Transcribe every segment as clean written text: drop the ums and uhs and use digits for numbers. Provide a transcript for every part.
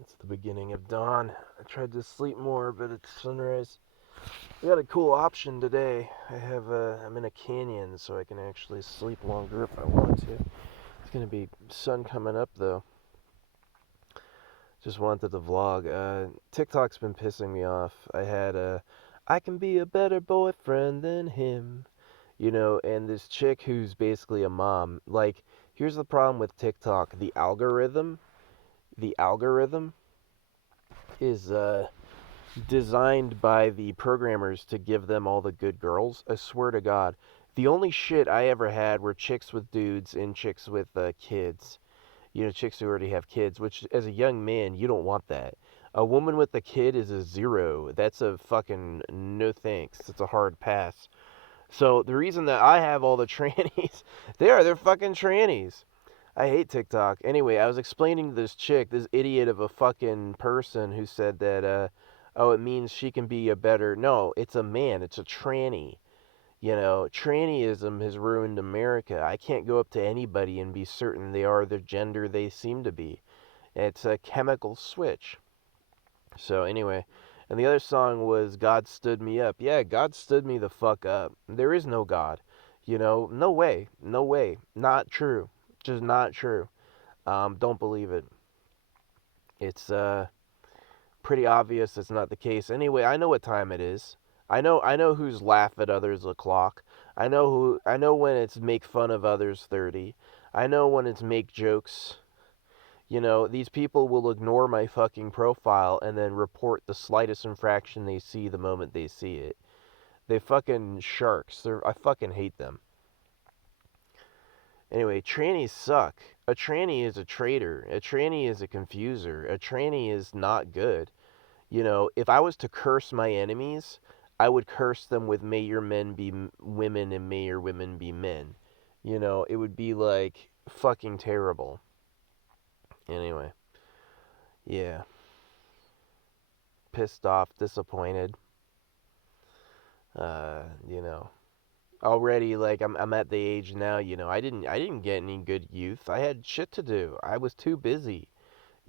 It's the beginning of dawn. I tried to sleep more, but it's sunrise. I got a cool option today. I'm in a canyon, so I can actually sleep longer if I want to. It's gonna be sun coming up though. Just wanted to vlog. TikTok's been pissing me off. I can be a better boyfriend than him. And this chick who's basically a mom. Like, here's the problem with TikTok. The algorithm is designed by the programmers to give them all the good girls. I swear to God. The only shit I ever had were chicks with dudes and chicks with kids. Chicks who already have kids, which as a young man, you don't want that. A woman with a kid is a zero. That's a fucking no thanks. It's a hard pass. So the reason that I have all the trannies, they're fucking trannies. I hate TikTok. Anyway, I was explaining to this chick, this idiot of a fucking person who said that, oh, it means she can be a better. No, it's a man. It's a tranny. Trannyism has ruined America. I can't go up to anybody and be certain they are the gender they seem to be. It's a chemical switch. So, anyway, and the other song was God Stood Me Up. Yeah, God stood me the fuck up. There is no God. No way. No way. Not true. Just not true. Don't believe it. It's pretty obvious it's not the case. Anyway, I know what time it is. I know who's laugh at others o'clock. I know when it's make fun of others 30. I know when it's make jokes. These people will ignore my fucking profile and then report the slightest infraction they see the moment they see it. They fucking sharks. I fucking hate them. Anyway, trannies suck. A tranny is a traitor. A tranny is a confuser. A tranny is not good. If I was to curse my enemies, I would curse them with may your men be women and may your women be men. It would be like fucking terrible. Anyway, yeah. Pissed off, disappointed. Uh, you know, already like I'm at the age now, I didn't get any good youth. I had shit to do. I was too busy.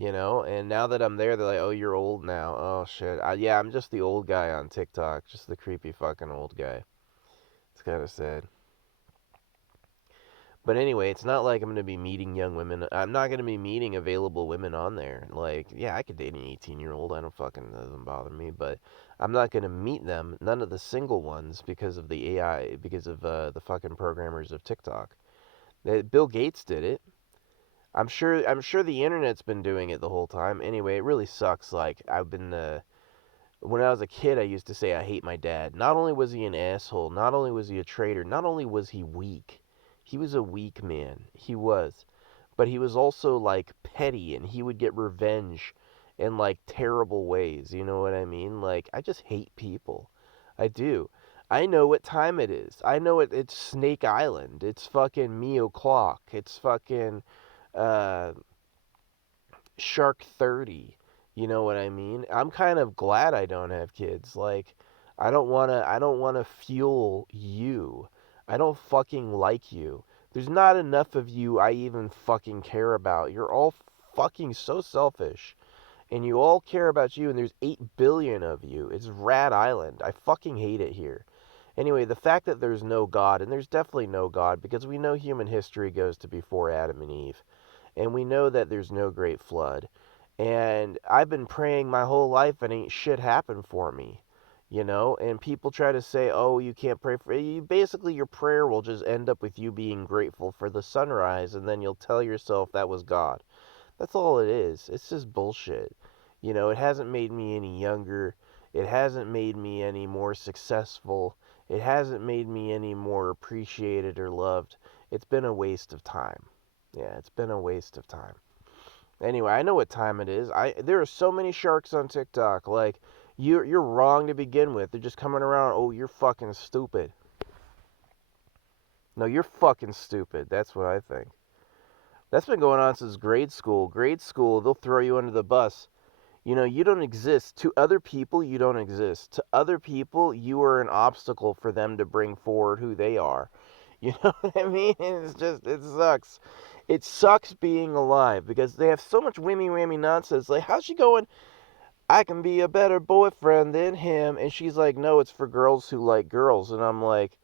And now that I'm there, they're like, "Oh, you're old now." Oh shit. Yeah, I'm just the old guy on TikTok, just the creepy fucking old guy. It's kind of sad. But anyway, it's not like I'm gonna be meeting young women. I'm not gonna be meeting available women on there. Like, yeah, I could date an 18-year-old. I don't fucking doesn't bother me. But I'm not gonna meet them. None of the single ones because of the AI, because of the fucking programmers of TikTok. Bill Gates did it. I'm sure the internet's been doing it the whole time. Anyway, it really sucks. Like I've been when I was a kid, I used to say I hate my dad. Not only was he an asshole, not only was he a traitor, not only was he weak. He was a weak man. He was. But he was also like petty and he would get revenge in like terrible ways. You know what I mean? Like I just hate people. I do. I know what time it is. I know it's Snake Island. It's fucking me o'clock. It's fucking uh Shark 30. You know what I mean? I'm kind of glad I don't have kids. Like I don't want to fuel you. I don't fucking like you. There's not enough of you I even fucking care about. You're all fucking so selfish. And you all care about you and there's 8 billion of you. It's Rat Island. I fucking hate it here. Anyway, the fact that there's no God, and there's definitely no God because we know human history goes to before Adam and Eve and we know that there's no great flood. And I've been praying my whole life and ain't shit happened for me. And people try to say, "Oh, you can't pray for you." Basically, your prayer will just end up with you being grateful for the sunrise, and then you'll tell yourself that was God. That's all it is. It's just bullshit. It hasn't made me any younger. It hasn't made me any more successful. It hasn't made me any more appreciated or loved. It's been a waste of time. Yeah, it's been a waste of time. Anyway, I know what time it is. There are so many sharks on TikTok. Like you're wrong to begin with. They're just coming around. Oh, you're fucking stupid. No, you're fucking stupid. That's what I think. That's been going on since grade school. Grade school, they'll throw you under the bus. You don't exist. To other people, you don't exist. To other people, you are an obstacle for them to bring forward who they are. You know what I mean? It sucks. It sucks being alive because they have so much whammy whammy nonsense. Like, how's she going? I can be a better boyfriend than him, and she's like, no, it's for girls who like girls, and I'm like,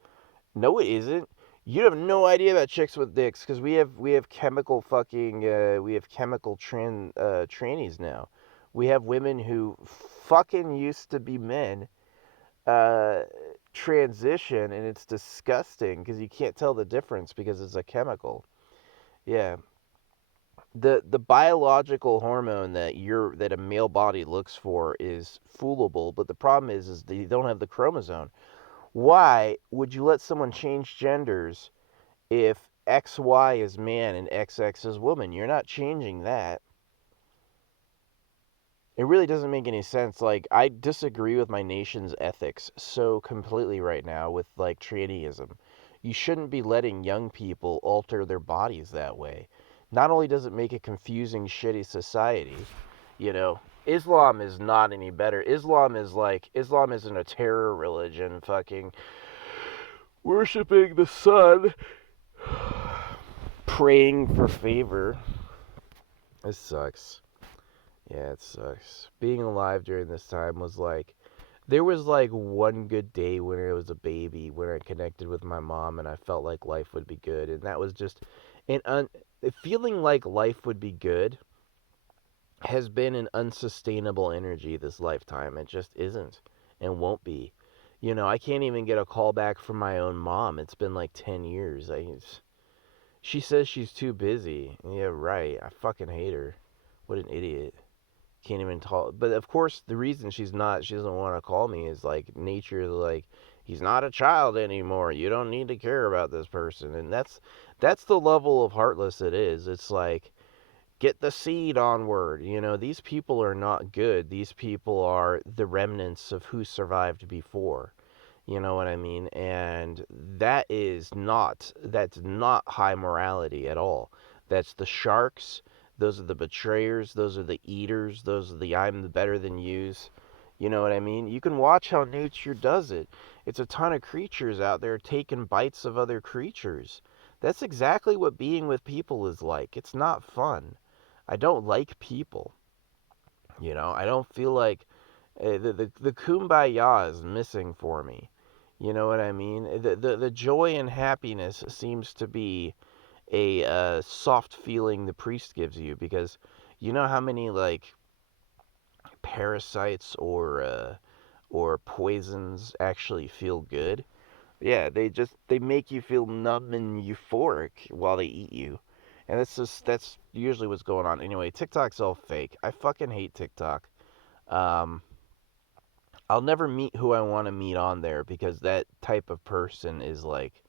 no, it isn't. You have no idea about chicks with dicks because we have chemical fucking we have chemical trannies now. We have women who fucking used to be men uh, transition, and it's disgusting because you can't tell the difference because it's a chemical. Yeah, the biological hormone that a male body looks for is foolable, but the problem is they don't have the chromosome. Why would you let someone change genders if XY is man and XX is woman? You're not changing that. It really doesn't make any sense. Like, I disagree with my nation's ethics so completely right now with, like, trannyism. You shouldn't be letting young people alter their bodies that way. Not only does it make a confusing, shitty society, you know, Islam is not any better. Islam isn't a terror religion, fucking worshiping the sun, praying for favor. This sucks. Yeah, it sucks. Being alive during this time was like, there was like one good day when I was a baby, when I connected with my mom and I felt like life would be good. And that was just feeling like life would be good has been an unsustainable energy this lifetime. It just isn't and won't be. You know, I can't even get a call back from my own mom. It's been like 10 years. She says she's too busy. Yeah, right. I fucking hate her. What an idiot. Can't even talk. But of course, the reason she doesn't want to call me is like nature, like, he's not a child anymore. You don't need to care about this person. And that's the level of heartless it is. It's like, get the seed onward. You know, these people are not good. These people are the remnants of who survived before. You know what I mean? And that's not high morality at all. That's the sharks, those are the betrayers, those are the eaters, those are the I'm the better than yous. You know what I mean? You can watch how nature does it. It's a ton of creatures out there taking bites of other creatures. That's exactly what being with people is like. It's not fun. I don't like people. You know, I don't feel like the kumbaya is missing for me. You know what I mean? The joy and happiness seems to be a soft feeling the priest gives you because you know how many like parasites or poisons actually feel good? Yeah, they make you feel numb and euphoric while they eat you. And that's usually what's going on. Anyway, TikTok's all fake. I fucking hate TikTok. Um, I'll never meet who I want to meet on there because that type of person is like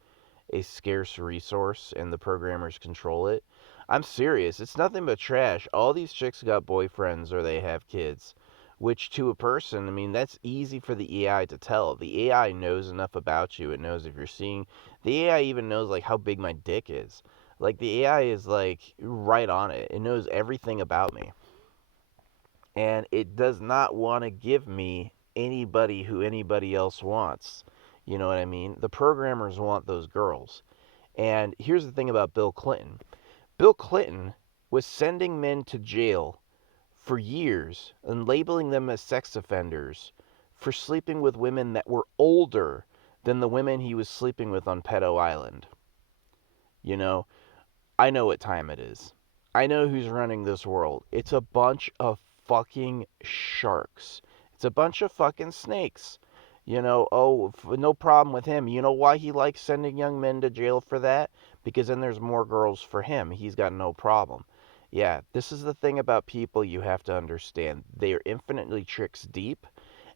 a scarce resource and the programmers control it. I'm serious. It's nothing but trash. All these chicks got boyfriends or they have kids, which to a person, I mean, that's easy for the AI to tell. The AI knows enough about you. It knows if you're seeing. The AI even knows like how big my dick is. Like the AI is like right on it. It knows everything about me. And it does not want to give me anybody who anybody else wants. You know what I mean? The programmers want those girls. And here's the thing about Bill Clinton. Bill Clinton was sending men to jail for years and labeling them as sex offenders for sleeping with women that were older than the women he was sleeping with on Pedo Island. You know, I know what time it is. I know who's running this world. It's a bunch of fucking sharks. It's a bunch of fucking snakes. You know, oh, no problem with him. You know why he likes sending young men to jail for that? Because then there's more girls for him. He's got no problem. Yeah, this is the thing about people you have to understand. They are infinitely tricks deep,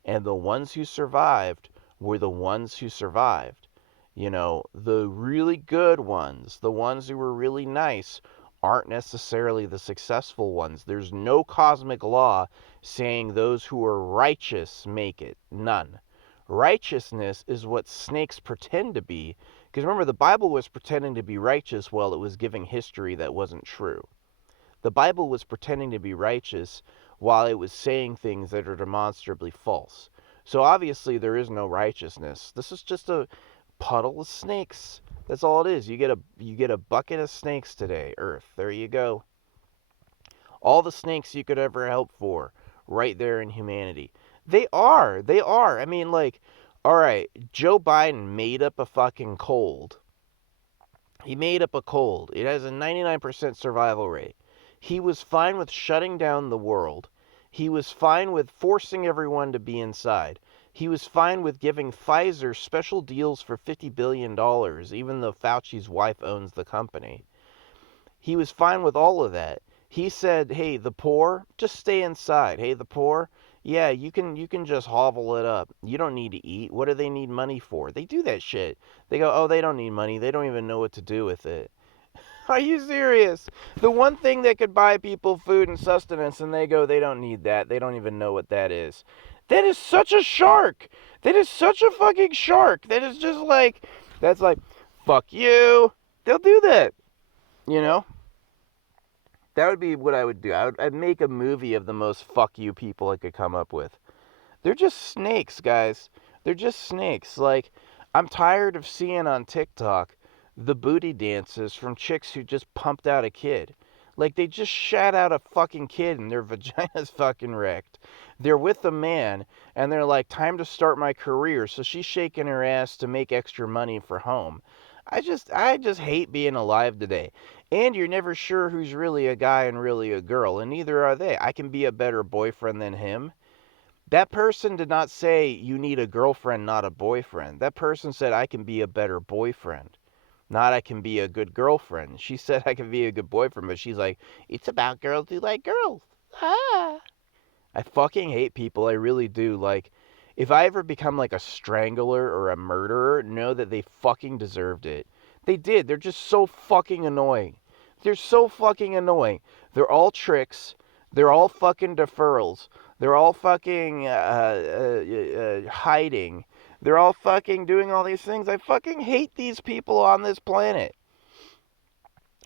and the ones who survived were the ones who survived. You know, the really good ones, the ones who were really nice, aren't necessarily the successful ones. There's no cosmic law saying those who are righteous make it. None. Righteousness is what snakes pretend to be. Because remember, the Bible was pretending to be righteous while it was giving history that wasn't true. The Bible was pretending to be righteous while it was saying things that are demonstrably false. So obviously there is no righteousness. This is just a puddle of snakes That's all it is. You get a bucket of snakes today, Earth. There you go. All the snakes you could ever hope for, right there in humanity. They are. They are. I mean, like, all right, Joe Biden made up a fucking cold. He made up a cold. It has a 99% survival rate. He was fine with shutting down the world. He was fine with forcing everyone to be inside. He was fine with giving Pfizer special deals for $50 billion, even though Fauci's wife owns the company. He was fine with all of that. He said, "Hey, the poor, just stay inside. Hey, the poor, yeah, you can just hovel it up. You don't need to eat. What do they need money for?" They do that shit. They go, "Oh, they don't need money. They don't even know what to do with it." Are you serious? The one thing that could buy people food and sustenance, and they go, they don't need that. They don't even know what that is. That is such a shark. That is such a fucking shark. That is just like, that's like, fuck you. They'll do that. You know? That would be what I would do. I'd make a movie of the most fuck you people I could come up with. They're just snakes, guys. They're just snakes. Like, I'm tired of seeing on TikTok the booty dances from chicks who just pumped out a kid. Like, they just shat out a fucking kid and their vagina's fucking wrecked. They're with a man and they're like, time to start my career. So she's shaking her ass to make extra money for home. I just hate being alive today. And you're never sure who's really a guy and really a girl, and neither are they. I can be a better boyfriend than him. That person did not say you need a girlfriend, not a boyfriend. That person said I can be a better boyfriend, not I can be a good girlfriend. She said I can be a good boyfriend, but she's like, it's about girls who like girls. Ah. I fucking hate people. I really do. Like, if I ever become like a strangler or a murderer, know that they fucking deserved it. They did. They're just so fucking annoying. They're so fucking annoying. They're all tricks. They're all fucking deferrals. They're all fucking hiding. They're all fucking doing all these things. I fucking hate these people on this planet.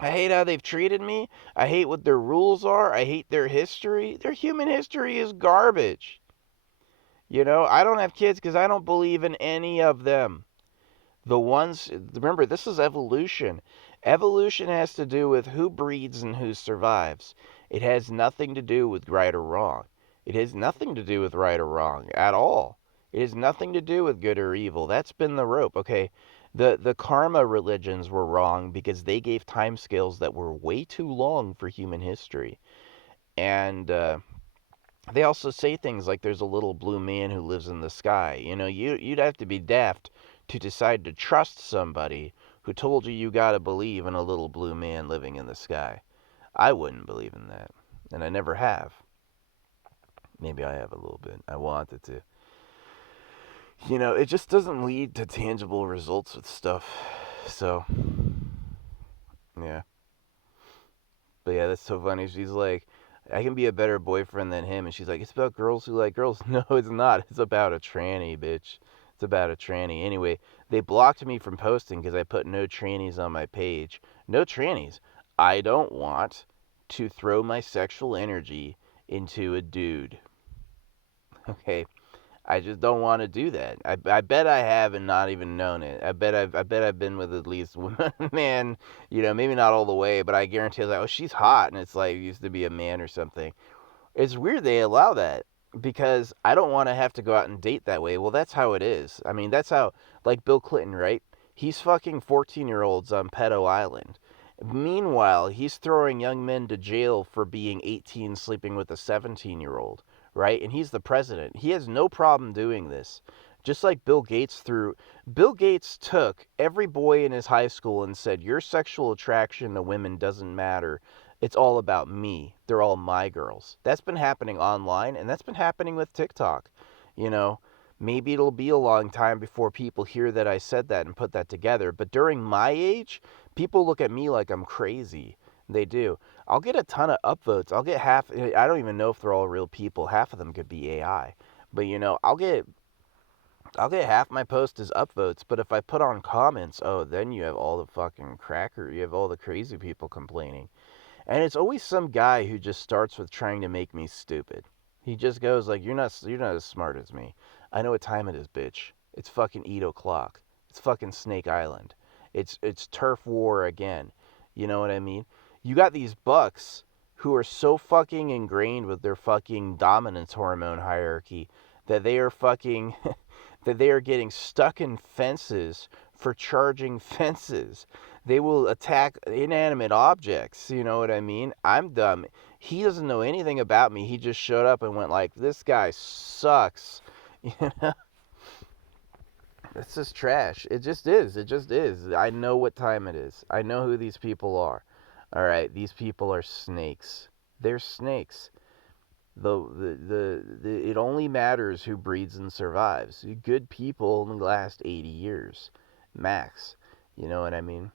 I hate how they've treated me. I hate what their rules are. I hate their history. Their human history is garbage. You know, I don't have kids because I don't believe in any of them. The ones, remember, this is evolution. Evolution has to do with who breeds and who survives. It has nothing to do with right or wrong. It has nothing to do with right or wrong at all. It has nothing to do with good or evil. That's been the rope. Okay, the karma religions were wrong because they gave time scales that were way too long for human history. And they also say things like there's a little blue man who lives in the sky. You know, you'd have to be daft to decide to trust somebody who told you gotta believe in a little blue man living in the sky. I wouldn't believe in that, and I never have. Maybe I have a little bit. I wanted to. You know, it just doesn't lead to tangible results with stuff. So, yeah. But yeah, that's so funny. She's like, I can be a better boyfriend than him. And she's like, it's about girls who like girls. No, it's not. It's about a tranny, bitch. It's about a tranny. Anyway, they blocked me from posting because I put no trannies on my page. No trannies. I don't want to throw my sexual energy into a dude. Okay, I just don't want to do that. I bet I have and not even known it. I bet I've been with at least one man, you know, maybe not all the way, but I guarantee I was like, oh, she's hot, and it's like used to be a man or something. It's weird they allow that because I don't want to have to go out and date that way. Well, that's how it is. I mean, that's how, like Bill Clinton, right? He's fucking 14-year-olds on Pedo Island. Meanwhile, he's throwing young men to jail for being 18 sleeping with a 17-year-old, right? And he's the president. He has no problem doing this. Just like Bill Gates took every boy in his high school and said, your sexual attraction to women doesn't matter. It's all about me. They're all my girls. That's been happening online, and that's been happening with TikTok. You know, maybe it'll be a long time before people hear that I said that and put that together. But during my age, people look at me like I'm crazy. They do. I'll get a ton of upvotes. I'll get half. I don't even know if they're all real people. Half of them could be AI. But you know, I'll get half my post as upvotes. But if I put on comments, oh, then you have all the fucking cracker. You have all the crazy people complaining. And it's always some guy who just starts with trying to make me stupid. He just goes like, you're not as smart as me. I know what time it is, bitch. It's fucking 8 o'clock. It's fucking Snake Island. It's turf war again. You know what I mean? You got these bucks who are so fucking ingrained with their fucking dominance hormone hierarchy that they are fucking that they are getting stuck in fences for charging fences. They will attack inanimate objects, you know what I mean? I'm dumb. He doesn't know anything about me. He just showed up and went like, "This guy sucks." You know? It's just trash. It just is. It just is. I know what time it is. I know who these people are. All right, these people are snakes. They're snakes. It only matters who breeds and survives. Good people only last 80 years, max. You know what I mean?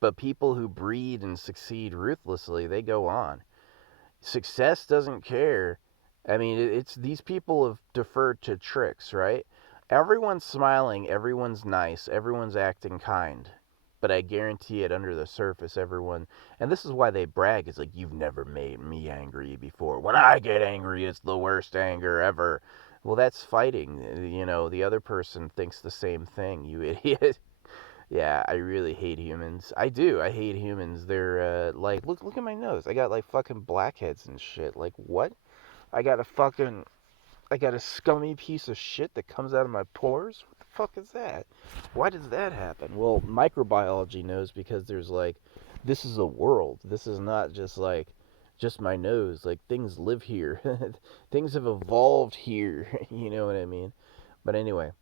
But people who breed and succeed ruthlessly, they go on. Success doesn't care. I mean, it's these people have deferred to tricks, right? Everyone's smiling, everyone's nice, everyone's acting kind. But I guarantee it under the surface, everyone, and this is why they brag, is like, you've never made me angry before. When I get angry, it's the worst anger ever. Well, that's fighting. You know, the other person thinks the same thing, you idiot. Yeah, I really hate humans. I do. I hate humans. They're like, look at my nose. I got like fucking blackheads and shit. Like what? I got a fucking I got a scummy piece of shit that comes out of my pores. What the fuck is that? Why does that happen? Well, microbiology knows, because there's like, this is a world. This is not just like just my nose. Like, things live here. Things have evolved here. You know what I mean? But anyway,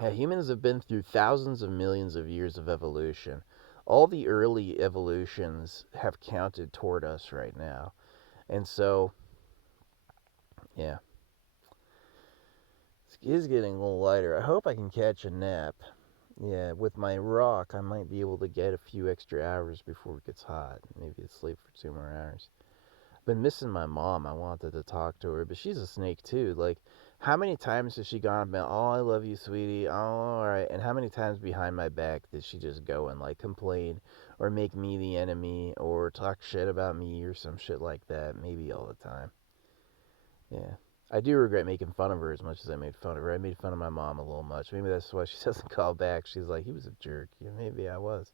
humans have been through thousands of millions of years of evolution. All the early evolutions have counted toward us right now. And so, yeah, it is getting a little lighter. I hope I can catch a nap. Yeah, with my rock, I might be able to get a few extra hours before it gets hot. Maybe sleep for 2 more hours. Been missing my mom. I wanted to talk to her, but she's a snake too. Like, how many times has she gone and been, "Oh, I love you, sweetie. Oh, all right." And how many times behind my back did she just go and like complain or make me the enemy or talk shit about me or some shit like that? Maybe all the time. Yeah. I do regret making fun of her as much as I made fun of her. I made fun of my mom a little much. Maybe that's why she doesn't call back. She's like, he was a jerk. Yeah, maybe I was.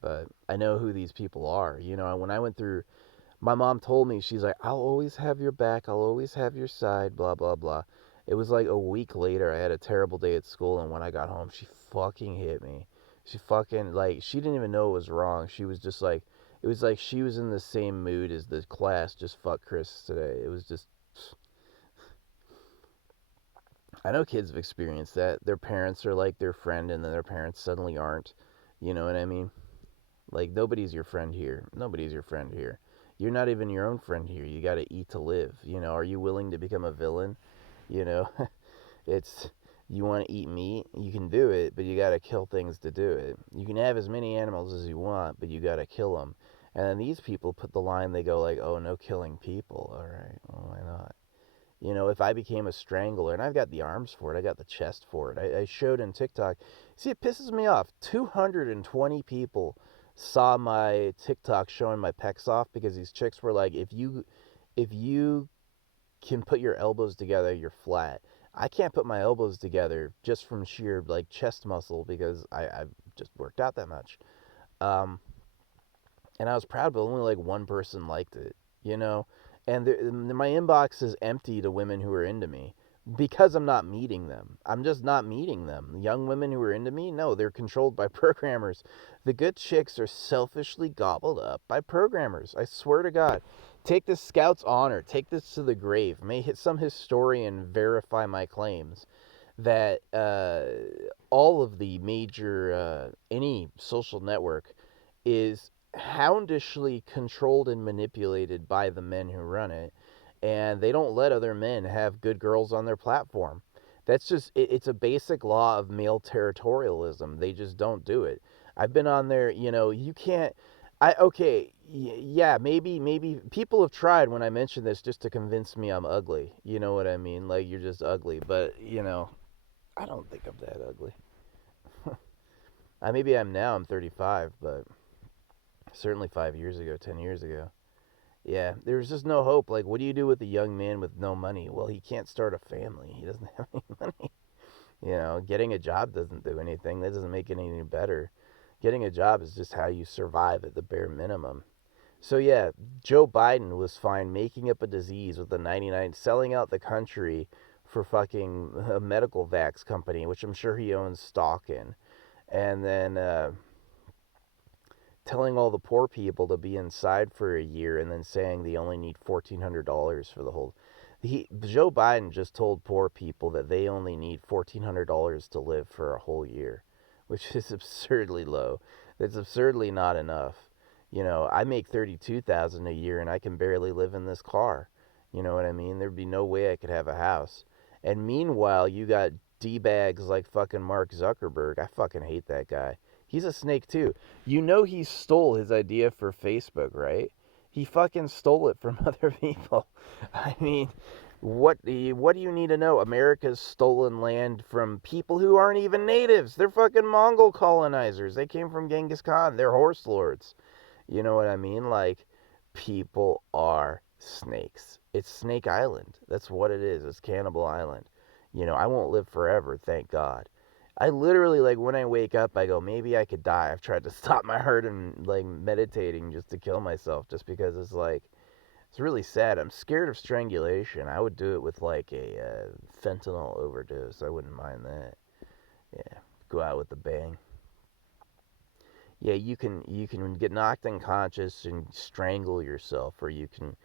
But I know who these people are. You know, when I went through, my mom told me, she's like, "I'll always have your back. I'll always have your side, blah, blah, blah." It was like a week later, I had a terrible day at school, and when I got home, she fucking hit me. She fucking, like, she didn't even know it was wrong. She was just like, it was like she was in the same mood as the class, just fuck Chris today. It was just, I know kids have experienced that. Their parents are like their friend, and then their parents suddenly aren't. You know what I mean? Like, nobody's your friend here. Nobody's your friend here. You're not even your own friend here. You got to eat to live. You know, are you willing to become a villain? You know, it's, you want to eat meat, you can do it, but you got to kill things to do it. You can have as many animals as you want, but you got to kill them. And then these people put the line, they go like, "Oh, no killing people." All right, well, why not? You know, if I became a strangler, and I've got the arms for it, I got the chest for it. I showed in TikTok. See, it pisses me off. 220 people saw my TikTok showing my pecs off because these chicks were like, if you can put your elbows together, you're flat. I can't put my elbows together just from sheer like chest muscle because I've just worked out that much. Um, and I was proud, but only like one person liked it, you know. And my inbox is empty to women who are into me because I'm not meeting them. I'm just not meeting them. Young women who are into me, no, they're controlled by programmers. The good chicks are selfishly gobbled up by programmers. I swear to God. Take this scout's honor. Take this to the grave. May some historian verify my claims that all of the major, any social network is houndishly controlled and manipulated by the men who run it, and they don't let other men have good girls on their platform. That's just it's a basic law of male territorialism. They just don't do it. I've been on there, you know, you can't I okay, yeah, maybe people have tried when I mention this just to convince me I'm ugly. You know what I mean? Like, you're just ugly, but you know, I don't think I'm that ugly. Maybe I'm now. I'm 35, but certainly 5 years ago, 10 years ago. Yeah, there's just no hope. Like, what do you do with a young man with no money? Well, he can't start a family. He doesn't have any money. Getting a job doesn't do anything. That doesn't make it any better. Getting a job is just how you survive at the bare minimum. So yeah, Joe Biden was fine making up a disease with the 99, selling out the country for fucking a medical vax company, which I'm sure he owns stock in, and then telling all the poor people to be inside for a year, and then saying they only need $1,400 for the whole. Joe Biden just told poor people that they only need $1,400 to live for a whole year, which is absurdly low. That's absurdly not enough. I make 32,000 a year and I can barely live in this car. You know what I mean? There'd be no way I could have a house. And meanwhile, you got D bags like fucking Mark Zuckerberg. I fucking hate that guy. He's a snake too. He stole his idea for Facebook, right? He fucking stole it from other people. I mean, what do you need to know? America's stolen land from people who aren't even natives. They're fucking Mongol colonizers. They came from Genghis Khan. They're horse lords. You know what I mean? Like, people are snakes. It's Snake Island. That's what it is. It's Cannibal Island. I won't live forever, thank God. I literally, like, when I wake up, I go, maybe I could die. I've tried to stop my heart and, like, meditating just to kill myself, just because it's like, it's really sad. I'm scared of strangulation. I would do it with, like, a fentanyl overdose. I wouldn't mind that. Yeah, go out with a bang. Yeah, you can get knocked unconscious and strangle yourself, or you can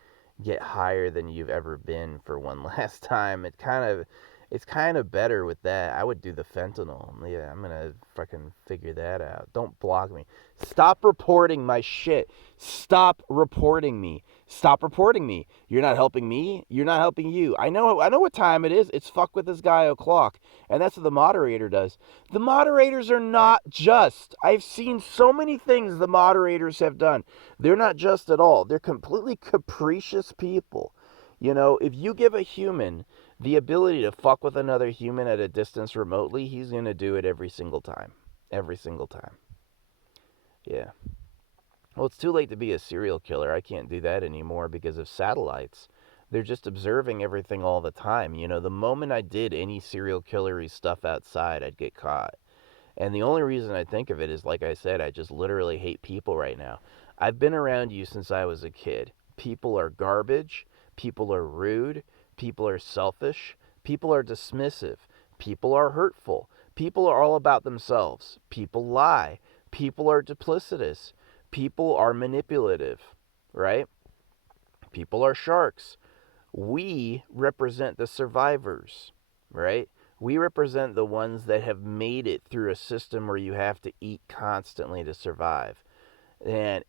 get higher than you've ever been for one last time. It's kind of better with that. I would do the fentanyl. Yeah, I'm gonna fucking figure that out. Don't block me. Stop reporting my shit. Stop reporting me. Stop reporting me. You're not helping me. You're not helping you. I know what time it is. It's fuck with this guy o'clock. And that's what the moderator does. The moderators are not just. I've seen so many things the moderators have done. They're not just at all. They're completely capricious people. If you give a human the ability to fuck with another human at a distance remotely, he's going to do it every single time. Every single time. Yeah. Well, it's too late to be a serial killer. I can't do that anymore because of satellites. They're just observing everything all the time. The moment I did any serial killery stuff outside, I'd get caught. And the only reason I think of it is, like I said, I just literally hate people right now. I've been around you since I was a kid. People are garbage. People are rude. People are selfish. People are dismissive. People are hurtful. People are all about themselves. People lie. People are duplicitous. People are manipulative, right? People are sharks. We represent the survivors, right? We represent the ones that have made it through a system where you have to eat constantly to survive. And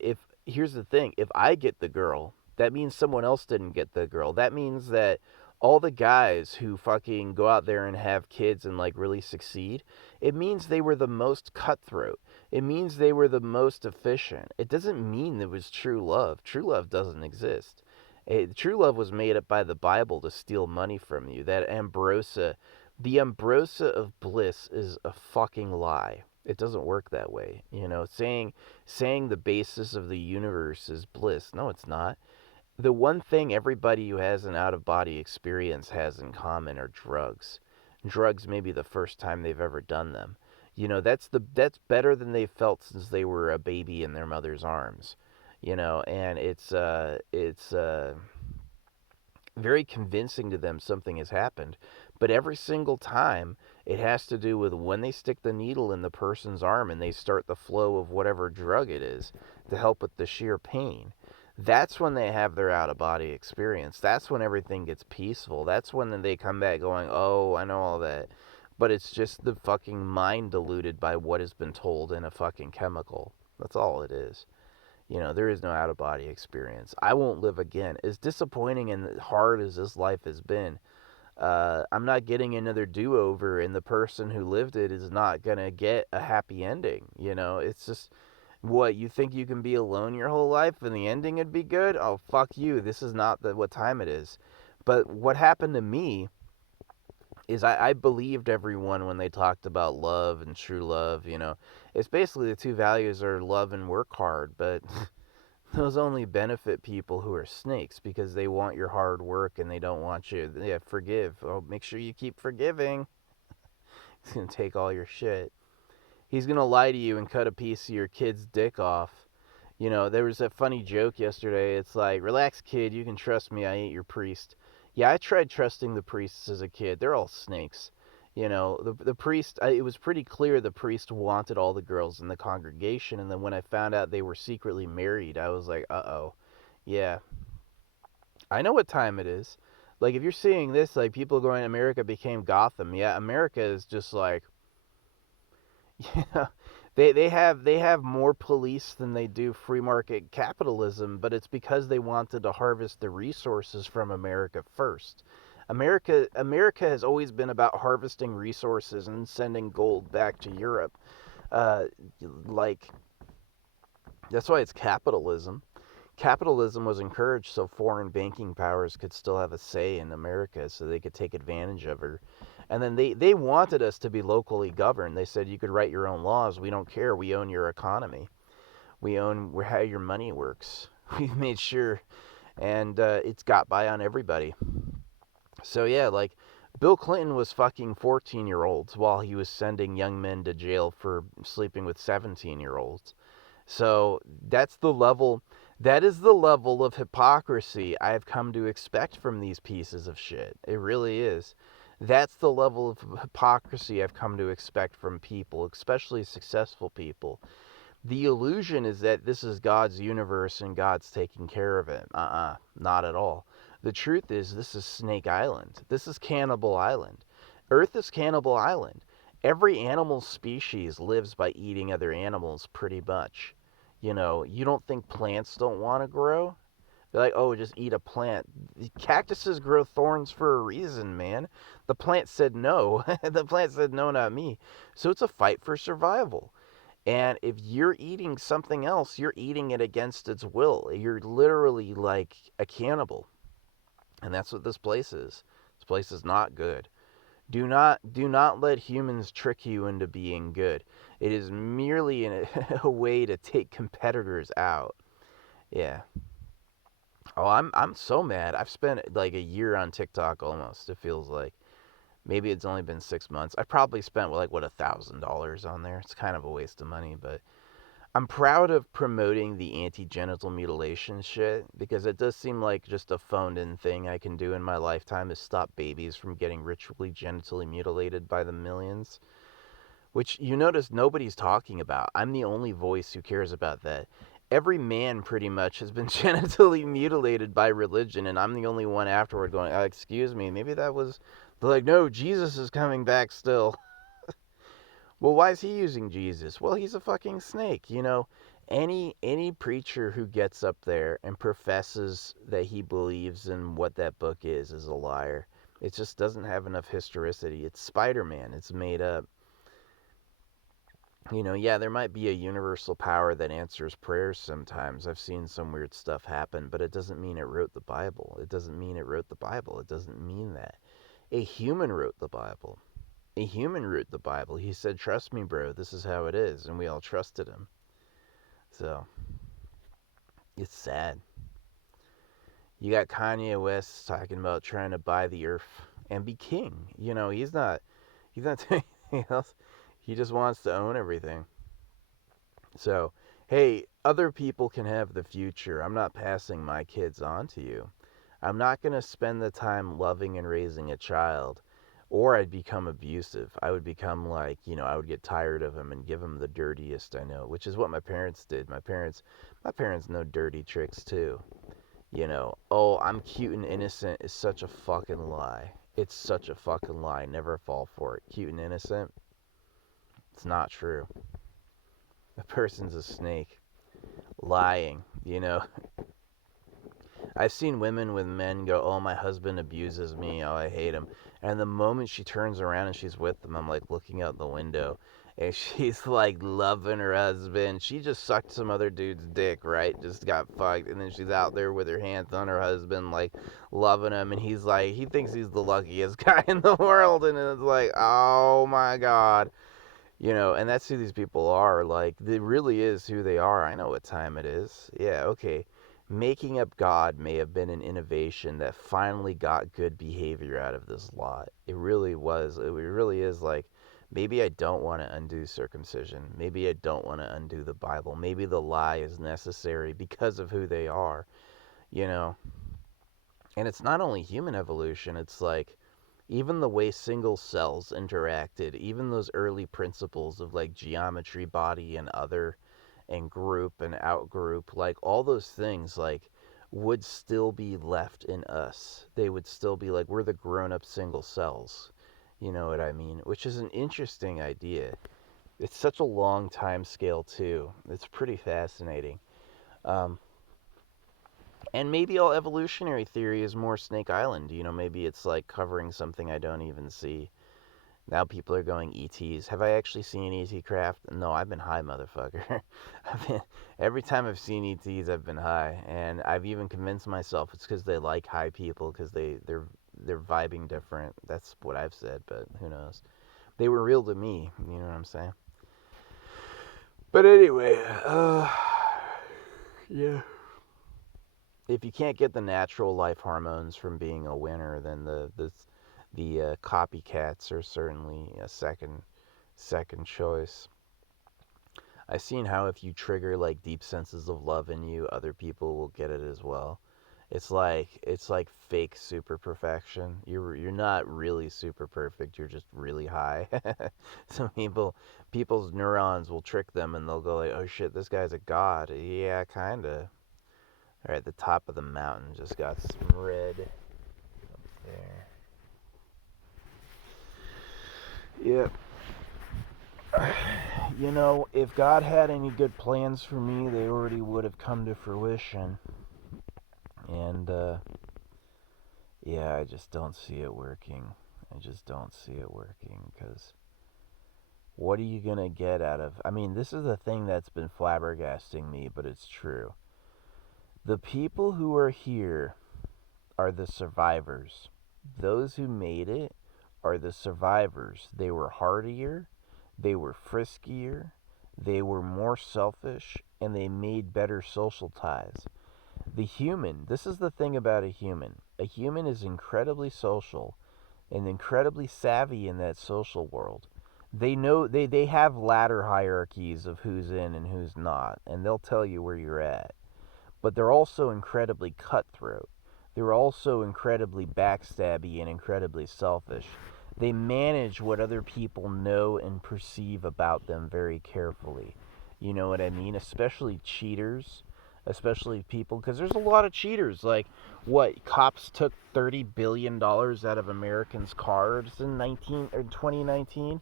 here's the thing, if I get the girl, that means someone else didn't get the girl. That means that all the guys who fucking go out there and have kids and like really succeed, it means they were the most cutthroat. It means they were the most efficient. It doesn't mean it was true love. True love doesn't exist. True love was made up by the Bible to steal money from you. The ambrosia of bliss is a fucking lie. It doesn't work that way. Saying the basis of the universe is bliss. No, it's not. The one thing everybody who has an out of body experience has in common are drugs. Drugs may be the first time they've ever done them. That's better than they've felt since they were a baby in their mother's arms. And it's very convincing to them something has happened. But every single time, it has to do with when they stick the needle in the person's arm and they start the flow of whatever drug it is to help with the sheer pain. That's when they have their out of body experience. That's when everything gets peaceful. That's when they come back going, oh, I know all that. But it's just the fucking mind diluted by what has been told in a fucking chemical. That's all it is. There is no out of body experience. I won't live again. As disappointing and hard as this life has been, I'm not getting another do over, and the person who lived it is not going to get a happy ending. It's just, what, you think you can be alone your whole life and the ending would be good? Oh, fuck you. This is not what time it is. But what happened to me is I believed everyone when they talked about love and true love. It's basically the two values are love and work hard, but those only benefit people who are snakes because they want your hard work and they don't want you. Yeah, forgive. Oh, make sure you keep forgiving. He's gonna take all your shit. He's gonna lie to you and cut a piece of your kid's dick off. You know, there was a funny joke yesterday. It's like, relax, kid, you can trust me, I ain't your priest. Yeah, I tried trusting the priests as a kid. They're all snakes. You know, the priest, it was pretty clear the priest wanted all the girls in the congregation, and then when I found out they were secretly married, I was like, uh-oh. Yeah, I know what time it is. Like, if you're seeing this, like, people going, America became Gotham. Yeah, America is just like, yeah, they have more police than they do free market capitalism, but it's because they wanted to harvest the resources from America first. America has always been about harvesting resources and sending gold back to Europe. Uh, like that's why it's capitalism. Capitalism was encouraged so foreign banking powers could still have a say in America, so they could take advantage of her. And then they wanted us to be locally governed. They said you could write your own laws. We don't care. We own your economy. We own how your money works. We've made sure, and it's got by on everybody. So yeah, like Bill Clinton was fucking 14-year-olds while he was sending young men to jail for sleeping with 17-year-olds. So that's the level that is the level of hypocrisy I've come to expect from these pieces of shit. It really is. That's the level of hypocrisy I've come to expect from people, especially successful people. The illusion is that this is God's universe and God's taking care of it. Not at all. The truth is, this is Snake Island. This is Cannibal Island. Earth is Cannibal Island. Every animal species lives by eating other animals, pretty much. You know, you don't think plants don't want to grow? They're like, oh, just eat a plant. Cactuses grow thorns for a reason, man. The plant said no. The plant said no, not me. So it's a fight for survival. And if you're eating something else, you're eating it against its will. You're literally like a cannibal. And that's what this place is. This place is not good. Do not let humans trick you into being good. It is merely a way to take competitors out. Yeah. Oh, I'm so mad. I've spent like a year on TikTok almost. It feels like maybe it's only been 6 months. I probably spent like what $1,000 on there. It's kind of a waste of money, but I'm proud of promoting the anti-genital mutilation shit because it does seem like just a phoned-in thing I can do in my lifetime is stop babies from getting ritually genitally mutilated by the millions. Which you notice nobody's talking about. I'm the only voice who cares about that. Every man pretty much has been genitally mutilated by religion, and I'm the only one afterward going, excuse me, maybe that was. They're like, no, Jesus is coming back still. Well, why is he using Jesus? Well, he's a fucking snake, you know. Any preacher who gets up there and professes that he believes in what that book is a liar. It just doesn't have enough historicity. It's Spider-Man. It's made up. You know, yeah, there might be a universal power that answers prayers sometimes. I've seen some weird stuff happen, but it doesn't mean it wrote the Bible. It doesn't mean it wrote the Bible. It doesn't mean that. A human wrote the Bible. A human wrote the Bible. He said, trust me, bro, this is how it is. And we all trusted him. So, it's sad. You got Kanye West talking about trying to buy the earth and be king. You know, he's not doing anything else. He just wants to own everything. So, hey, other people can have the future. I'm not passing my kids on to you. I'm not going to spend the time loving and raising a child, or I'd become abusive. I would become like, I would get tired of him and give him the dirtiest I know, which is what my parents did. My parents know dirty tricks too. Oh, I'm cute and innocent is such a fucking lie. It's such a fucking lie. Never fall for it. Cute and innocent, it's not true. A person's a snake. Lying, I've seen women with men go, oh, my husband abuses me. Oh, I hate him. And the moment she turns around and she's with them, I'm like looking out the window. And she's like loving her husband. She just sucked some other dude's dick, right? Just got fucked. And then she's out there with her hands on her husband, like loving him. And he's like, he thinks he's the luckiest guy in the world. And it's like, oh my God. And that's who these people are. Like, it really is who they are. I know what time it is. Yeah, okay. Making up God may have been an innovation that finally got good behavior out of this lot. It really was. It really is like Maybe I don't want to undo circumcision. Maybe I don't want to undo the Bible. Maybe the lie is necessary because of who they are, you know. And it's not only human evolution, it's like even the way single cells interacted, even those early principles of like geometry, body, and other, and group and outgroup, like all those things, like would still be left in us. They would still be like, we're the grown up single cells. You know what I mean? Which is an interesting idea. It's such a long time scale, too. It's pretty fascinating. Um, and maybe all evolutionary theory is more Snake Island. You know, maybe it's like covering something I don't even see. Now people are going ETs. Have I actually seen ET craft? No, I've been high, motherfucker. Every time I've seen ETs, I've been high, and I've even convinced myself it's because they like high people because they're vibing different. That's what I've said, but who knows? They were real to me. You know what I'm saying? But anyway, yeah. If you can't get the natural life hormones from being a winner, then the copycats are certainly a second choice. I've seen how if you trigger like deep senses of love in you, other people will get it as well. It's like fake super perfection. You're not really super perfect. You're just really high. Some people's neurons will trick them and they'll go like, "Oh shit, this guy's a god." Yeah, kinda. All right, the top of the mountain just got some red up there. Yep. You know, if God had any good plans for me, they already would have come to fruition. And, yeah, I just don't see it working. I just don't see it working because what are you going to get out of. I mean, this is the thing that's been flabbergasting me, but it's true. The people who are here are the survivors. Those who made it are the survivors. They were hardier, they were friskier, they were more selfish, and they made better social ties. The human, this is the thing about a human. A human is incredibly social and incredibly savvy in that social world. They know they have ladder hierarchies of who's in and who's not, and they'll tell you where you're at. But they're also incredibly cutthroat. They're also incredibly backstabby and incredibly selfish. They manage what other people know and perceive about them very carefully. You know what I mean? Especially cheaters, especially people, because there's a lot of cheaters. Like, what, cops took $30 billion out of Americans' cars in 2019?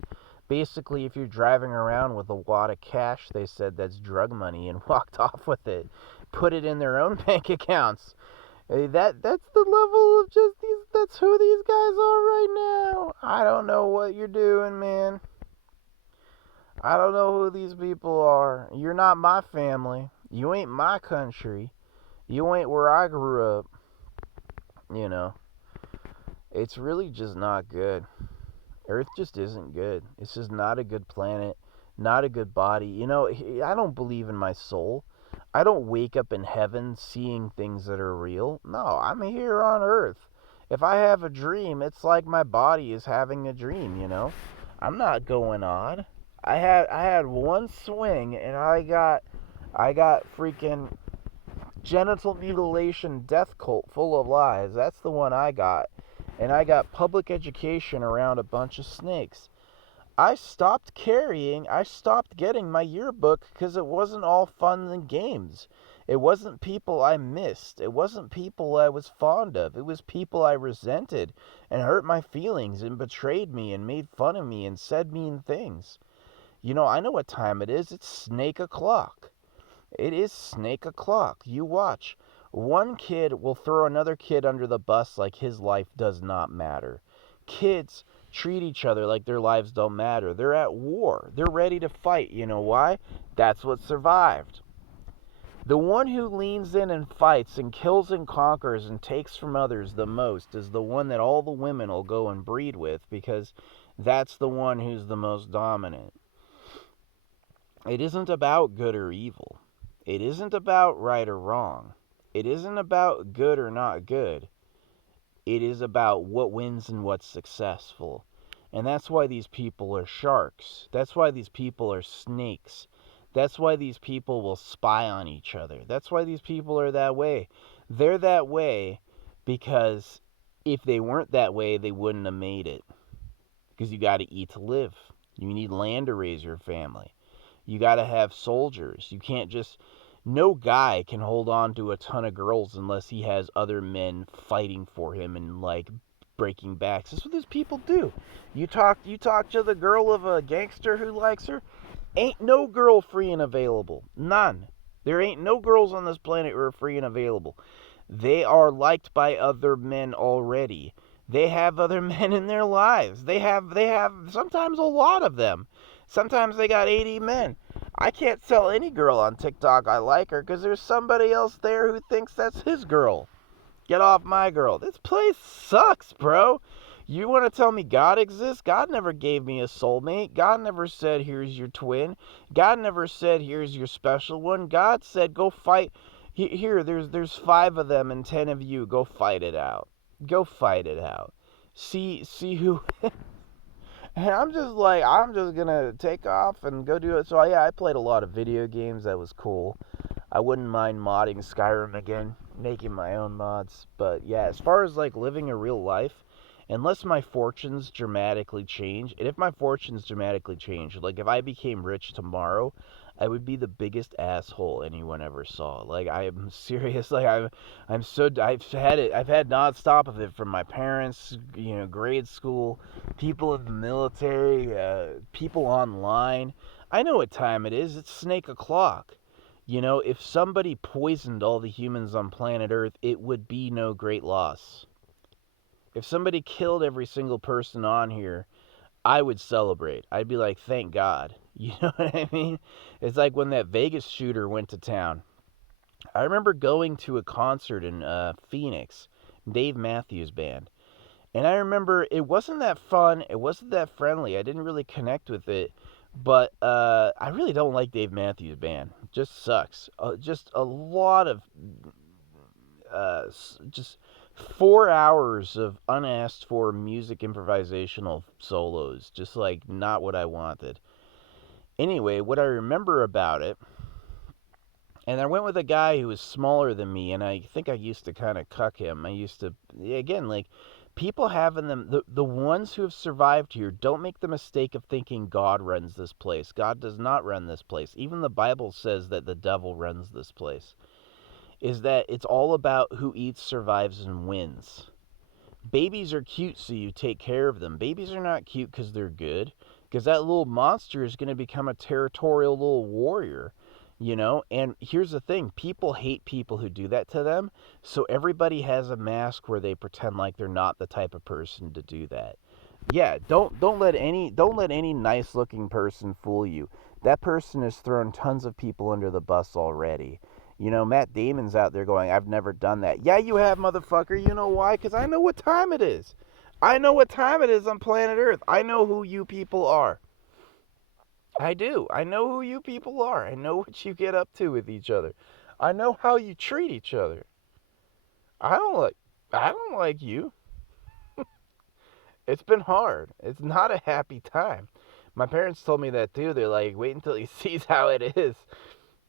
Basically, if you're driving around with a wad of cash, they said that's drug money and walked off with it, put it in their own bank accounts. That's the level of just these. That's who these guys are right now. I don't know what you're doing, man. I don't know who these people are. You're not my family. You ain't my country. You ain't where I grew up. You know, it's really just not good. Earth just isn't good. It's just not a good planet, not a good body. You know, I don't believe in my soul. I don't wake up in heaven seeing things that are real. No, I'm here on Earth. If I have a dream, it's like my body is having a dream, you know? I'm not going on. I had one swing and I got freaking genital mutilation death cult full of lies. That's the one I got. And I got public education around a bunch of snakes. I stopped getting my yearbook because it wasn't all fun and games. It wasn't people I missed. It wasn't people I was fond of. It was people I resented and hurt my feelings and betrayed me and made fun of me and said mean things. You know, I know what time it is. It's snake o'clock. It is snake o'clock. You watch. One kid will throw another kid under the bus like his life does not matter. Kids treat each other like their lives don't matter. They're at war. They're ready to fight. You know why? That's what survived. The one who leans in and fights and kills and conquers and takes from others the most is the one that all the women will go and breed with because that's the one who's the most dominant. It isn't about good or evil. It isn't about right or wrong. It isn't about good or not good. It is about what wins and what's successful. And that's why these people are sharks. That's why these people are snakes. That's why these people will spy on each other. That's why these people are that way. They're that way because if they weren't that way, they wouldn't have made it. Because you got to eat to live. You need land to raise your family. You got to have soldiers. You can't just. No guy can hold on to a ton of girls unless he has other men fighting for him and like breaking backs. That's what these people do. You talk to the girl of a gangster who likes her. Ain't no girl free and available. None. There ain't no girls on this planet who are free and available. They are liked by other men already. They have other men in their lives. They have sometimes a lot of them. Sometimes they got 80 men. I can't tell any girl on TikTok I like her because there's somebody else there who thinks that's his girl. Get off my girl. This place sucks, bro. You want to tell me God exists? God never gave me a soulmate. God never said, here's your twin. God never said, here's your special one. God said, go fight. Here, there's 5 of them and 10 of you. Go fight it out. Go fight it out. See who. And I'm just gonna take off and go do it. So yeah, I played a lot of video games. That was cool. I wouldn't mind modding Skyrim again, making my own mods. But yeah, as far as like living a real life, unless my fortunes dramatically change, and if my fortunes dramatically change, like if I became rich tomorrow, I would be the biggest asshole anyone ever saw. Like I am serious. Like I've had it. I've had nonstop of it from my parents, grade school, people in the military, people online. I know what time it is. It's snake o'clock. If somebody poisoned all the humans on planet Earth, it would be no great loss. If somebody killed every single person on here, I would celebrate. I'd be like, thank God. You know what I mean? It's like when that Vegas shooter went to town. I remember going to a concert in Phoenix, Dave Matthews Band. And I remember it wasn't that fun. It wasn't that friendly. I didn't really connect with it. But I really don't like Dave Matthews Band. Just sucks. Just a lot of just 4 hours of unasked for music improvisational solos. Just like not what I wanted. Anyway, what I remember about it, and I went with a guy who was smaller than me, and I think I used to kind of cuck him. I used to, again, like, people having them, the ones who have survived here, don't make the mistake of thinking God runs this place. God does not run this place. Even the Bible says that the devil runs this place. Is that it's all about who eats, survives, and wins. Babies are cute, so you take care of them. Babies are not cute because they're good. Because that little monster is going to become a territorial little warrior. And here's the thing, people hate people who do that to them, so everybody has a mask where they pretend like they're not the type of person to do that. Yeah, don't let any nice looking person fool you. That person has thrown tons of people under the bus already. Matt Damon's out there going, I've never done that. Yeah, you have, motherfucker. You know why? Because I know what time it is. I know what time it is on planet Earth. I know who you people are. I do. I know who you people are. I know what you get up to with each other. I know how you treat each other. I don't like I don't like you. It's been hard. It's not a happy time. My parents told me that too. They're like, wait until he sees how it is.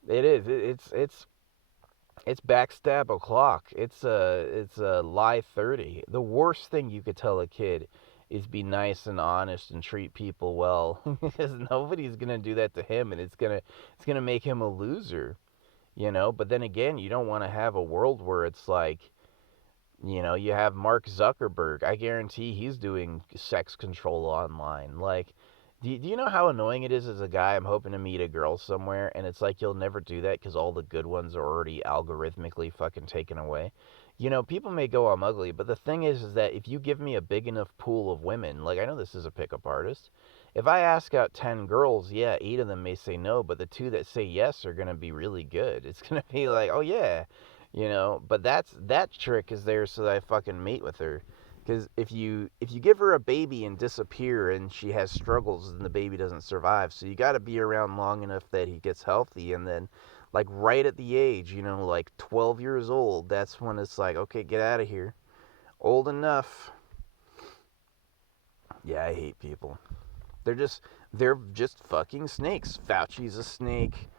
It is. It's backstab o'clock. It's a lie 30. The worst thing you could tell a kid is be nice and honest and treat people well, because nobody's gonna do that to him, and it's gonna make him a loser. But then again, you don't want to have a world where it's like, you have Mark Zuckerberg. I guarantee he's doing sex control online. Like, do you know how annoying it is as a guy? I'm hoping to meet a girl somewhere, and it's like you'll never do that because all the good ones are already algorithmically fucking taken away. People may go, I'm ugly, but the thing is that if you give me a big enough pool of women, like I know this is a pickup artist, if I ask out 10 girls, yeah, 8 of them may say no, but the 2 that say yes are going to be really good. It's going to be like, oh yeah, but that trick is there so that I fucking mate with her. Because if you give her a baby and disappear and she has struggles, then the baby doesn't survive. So you got to be around long enough that he gets healthy, and then like right at the age, like 12 years old, that's when it's like, okay, get out of here. Old enough. Yeah, I hate people. They're just they're just fucking snakes. Fauci's a snake.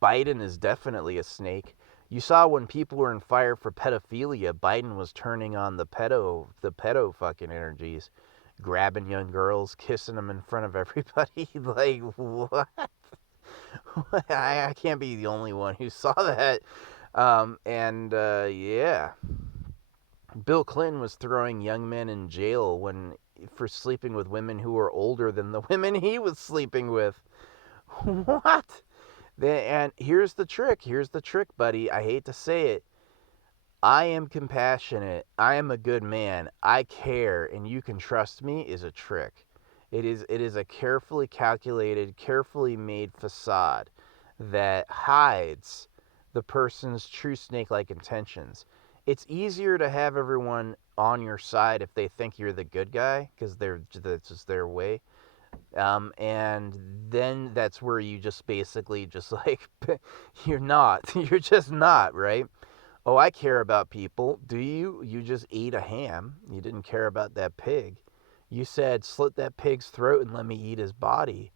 Biden is definitely a snake. You saw when people were in fire for pedophilia, Biden was turning on the pedo fucking energies, grabbing young girls, kissing them in front of everybody. Like what? I can't be the only one who saw that. And yeah, Bill Clinton was throwing young men in jail when for sleeping with women who were older than the women he was sleeping with. What? And here's the trick. Here's the trick, buddy. I hate to say it. I am compassionate. I am a good man. I care, and you can trust me is a trick. It is a carefully calculated, carefully made facade that hides the person's true snake-like intentions. It's easier to have everyone on your side if they think you're the good guy because that's just their way. And then that's where you just basically just like you're not. You're just not, right? Oh, I care about people. Do you? You just ate a ham. You didn't care about that pig. You said slit that pig's throat and let me eat his body.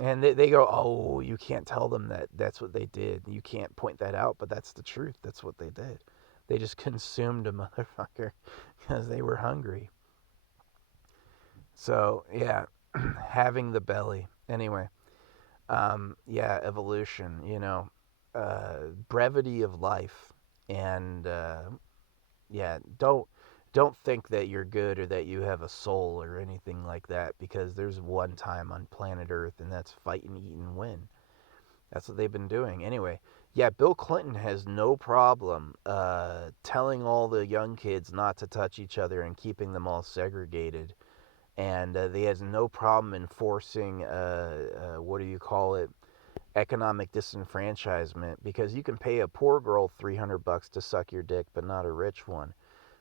And they go, oh, you can't tell them that that's what they did. You can't point that out, but that's the truth. That's what they did. They just consumed a motherfucker because they were hungry. So, yeah, having the belly. Anyway, yeah, evolution, brevity of life. And yeah, don't think that you're good or that you have a soul or anything like that because there's one time on planet Earth and that's fight and eat and win. That's what they've been doing. Anyway, yeah, Bill Clinton has no problem telling all the young kids not to touch each other and keeping them all segregated. And he has no problem enforcing, what do you call it, economic disenfranchisement because you can pay a poor girl $300 to suck your dick, but not a rich one.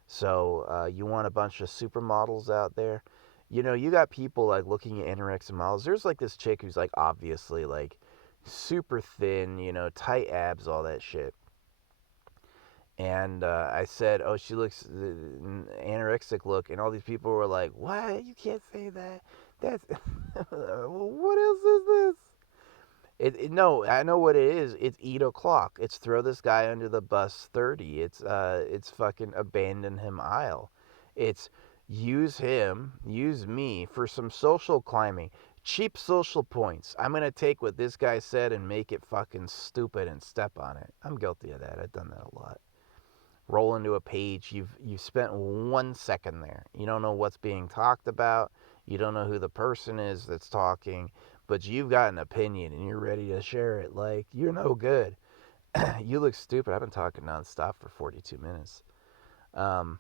So you want a bunch of supermodels out there? You got people like looking at anorexic models. There's like this chick who's like obviously like super thin, tight abs, all that shit. And I said, "Oh, she looks anorexic look," and all these people were like, "What? You can't say that. That's what else is this?" No, I know what it is. It's eat o'clock. It's throw this guy under the bus 30. It's fucking abandon him aisle. It's use me for some social climbing. Cheap social points. I'm gonna take what this guy said and make it fucking stupid and step on it. I'm guilty of that. I've done that a lot. Roll into a page. You've spent 1 second there. You don't know what's being talked about. You don't know who the person is that's talking, but you've got an opinion and you're ready to share it. Like you're no good. You look stupid. I've been talking nonstop for 42 minutes. Um,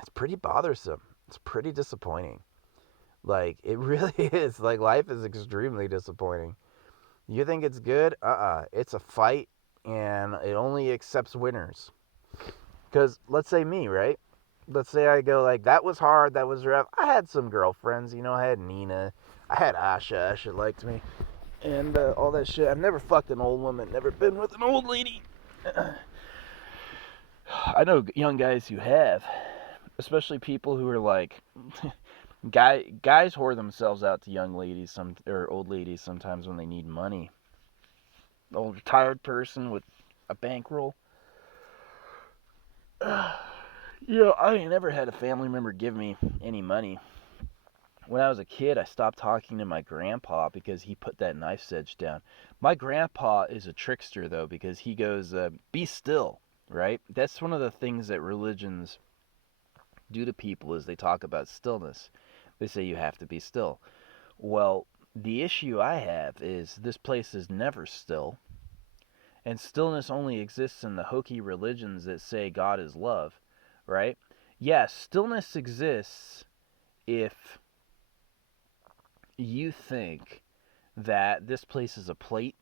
it's pretty bothersome. It's pretty disappointing. Like it really is. Like life is extremely disappointing. You think it's good? It's a fight, and it only accepts winners. Because let's say me, right? Let's say I go like, that was hard, that was rough. I had some girlfriends, I had Nina, I had Asha. Asha liked me, and all that shit. I've never fucked an old woman, never been with an old lady. I know young guys who have, especially people who are like, guys whore themselves out to young ladies or old ladies sometimes when they need money. Old retired person with a bankroll. I ain't never had a family member give me any money. When I was a kid, I stopped talking to my grandpa because he put that knife's edge down. My grandpa is a trickster, though, because he goes, be still, right? That's one of the things that religions do to people is they talk about stillness. They say you have to be still. Well, the issue I have is this place is never still, and stillness only exists in the hokey religions that say God is love, right? Yes, stillness exists if you think that this place is a plate.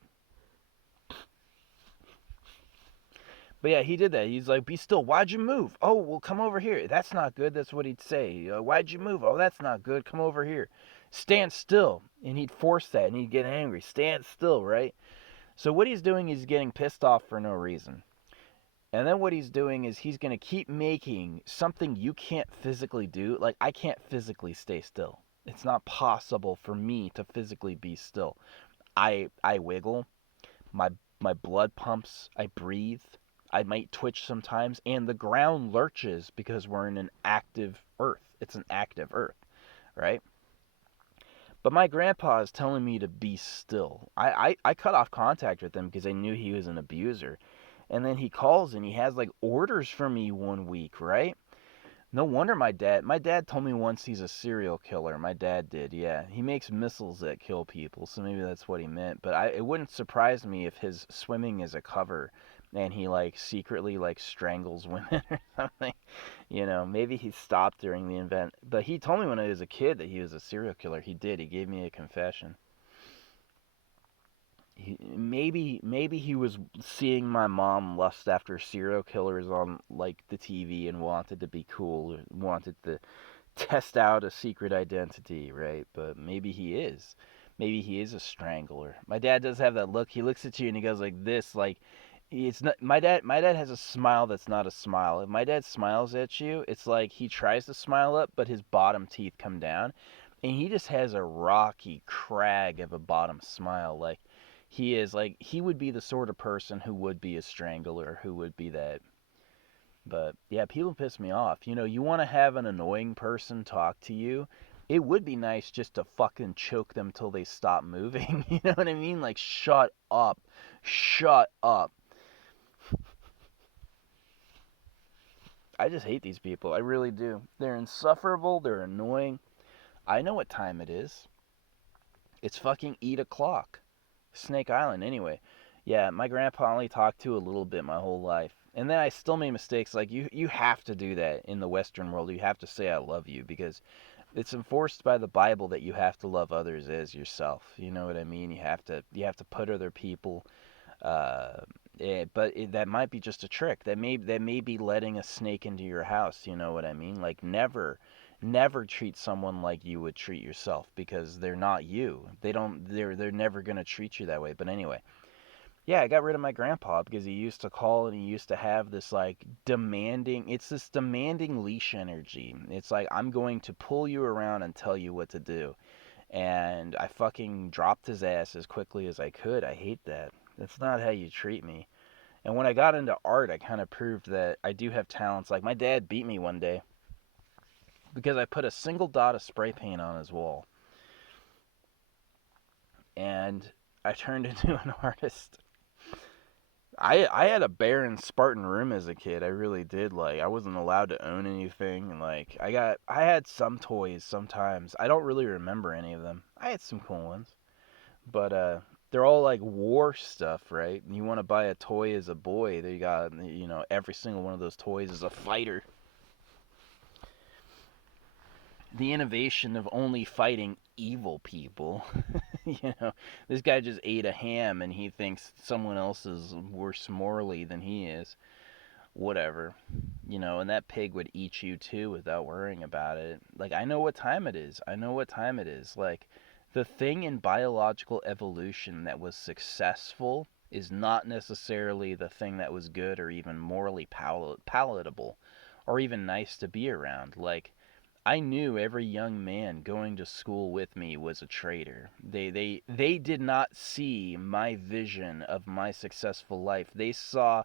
But yeah, he did that. He's like, be still. Why'd you move? Oh, well, come over here. That's not good. That's what he'd say. Why'd you move? Oh, that's not good. Come over here. Stand still. And he'd force that and he'd get angry. Stand still, right? So what he's doing is getting pissed off for no reason. And then what he's doing is he's going to keep making something you can't physically do. Like, I can't physically stay still. It's not possible for me to physically be still. I wiggle, my my blood pumps, I breathe, I might twitch sometimes, and the ground lurches because we're in an active earth. It's an active earth, right? But my grandpa is telling me to be still. I cut off contact with him because I knew he was an abuser. And then he calls and he has like orders for me one week, right? No wonder my dad told me once he's a serial killer. My dad did, yeah. He makes missiles that kill people, so maybe that's what he meant. But it wouldn't surprise me if his swimming is a cover and he like secretly like strangles women or something. Maybe he stopped during the event. But he told me when I was a kid that he was a serial killer. He did. He gave me a confession. Maybe he was seeing my mom lust after serial killers on like the TV and wanted to be cool, wanted to test out a secret identity, right? But maybe he is. Maybe he is a strangler. My dad does have that look. He looks at you and he goes like this, like it's not my dad. My dad has a smile that's not a smile. If my dad smiles at you, it's like he tries to smile up, but his bottom teeth come down, and he just has a rocky crag of a bottom smile. Like he would be the sort of person who would be a strangler, who would be that. But yeah, people piss me off. You want to have an annoying person talk to you. It would be nice just to fucking choke them till they stop moving. You know what I mean? Like, shut up. Shut up. I just hate these people. I really do. They're insufferable. They're annoying. I know what time it is. It's fucking 8 o'clock. Snake Island, anyway. Yeah, my grandpa only talked to a little bit my whole life. And then I still made mistakes. Like, you have to do that in the Western world. You have to say, I love you, because it's enforced by the Bible that you have to love others as yourself. You know what I mean? You have to put other people. Uh, that might be just a trick. That may be letting a snake into your house. You know what I mean? Like, never treat someone like you would treat yourself, because they're not you. They're never gonna treat you that way. But anyway, yeah, I got rid of my grandpa because he used to call and he used to have this like demanding. It's this demanding leash energy. It's like, I'm going to pull you around and tell you what to do. And I fucking dropped his ass as quickly as I could. I hate that. That's not how you treat me. And when I got into art, I kind of proved that I do have talents. Like, my dad beat me one day because I put a single dot of spray paint on his wall. And I turned into an artist. I had a barren Spartan room as a kid. I really did. Like, I wasn't allowed to own anything, and like I had some toys sometimes. I don't really remember any of them. I had some cool ones, but they're all like war stuff, right? And you want to buy a toy as a boy, they got, every single one of those toys is a fighter. The innovation of only fighting evil people. This guy just ate a ham and he thinks someone else is worse morally than he is. Whatever. And that pig would eat you too without worrying about it. Like, I know what time it is. I know what time it is. Like, the thing in biological evolution that was successful is not necessarily the thing that was good or even morally palatable or even nice to be around. Like, I knew every young man going to school with me was a traitor. They did not see my vision of my successful life. They saw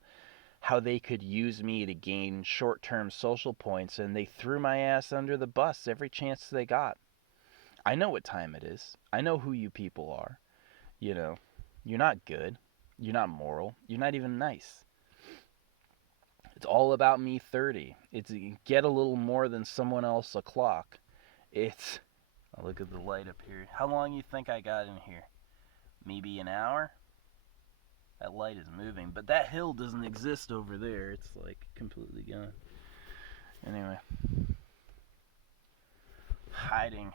how they could use me to gain short-term social points, and they threw my ass under the bus every chance they got. I know what time it is. I know who you people are. You know, you're not good. You're not moral. You're not even nice. It's all about me 30. It's get a little more than someone else o'clock. It's oh, look at the light up here. How long you think I got in here? Maybe an hour? That light is moving, but that hill doesn't exist over there. It's like completely gone. Anyway, hiding,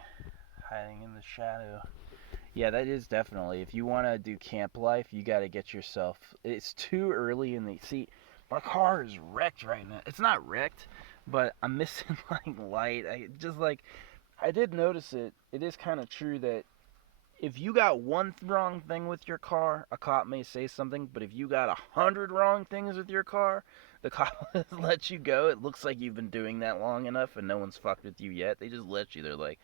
hiding in the shadow. Yeah, that is definitely. If you want to do camp life, you got to get yourself. It's too early in the. See, my car is wrecked right now. It's not wrecked, but I'm missing like light. I did notice it. It is kind of true that if you got one wrong thing with your car, a cop may say something. But if you got 100 wrong things with your car, The cop lets you go. It looks like you've been doing that long enough, and no one's fucked with you yet. They just let you. They're like,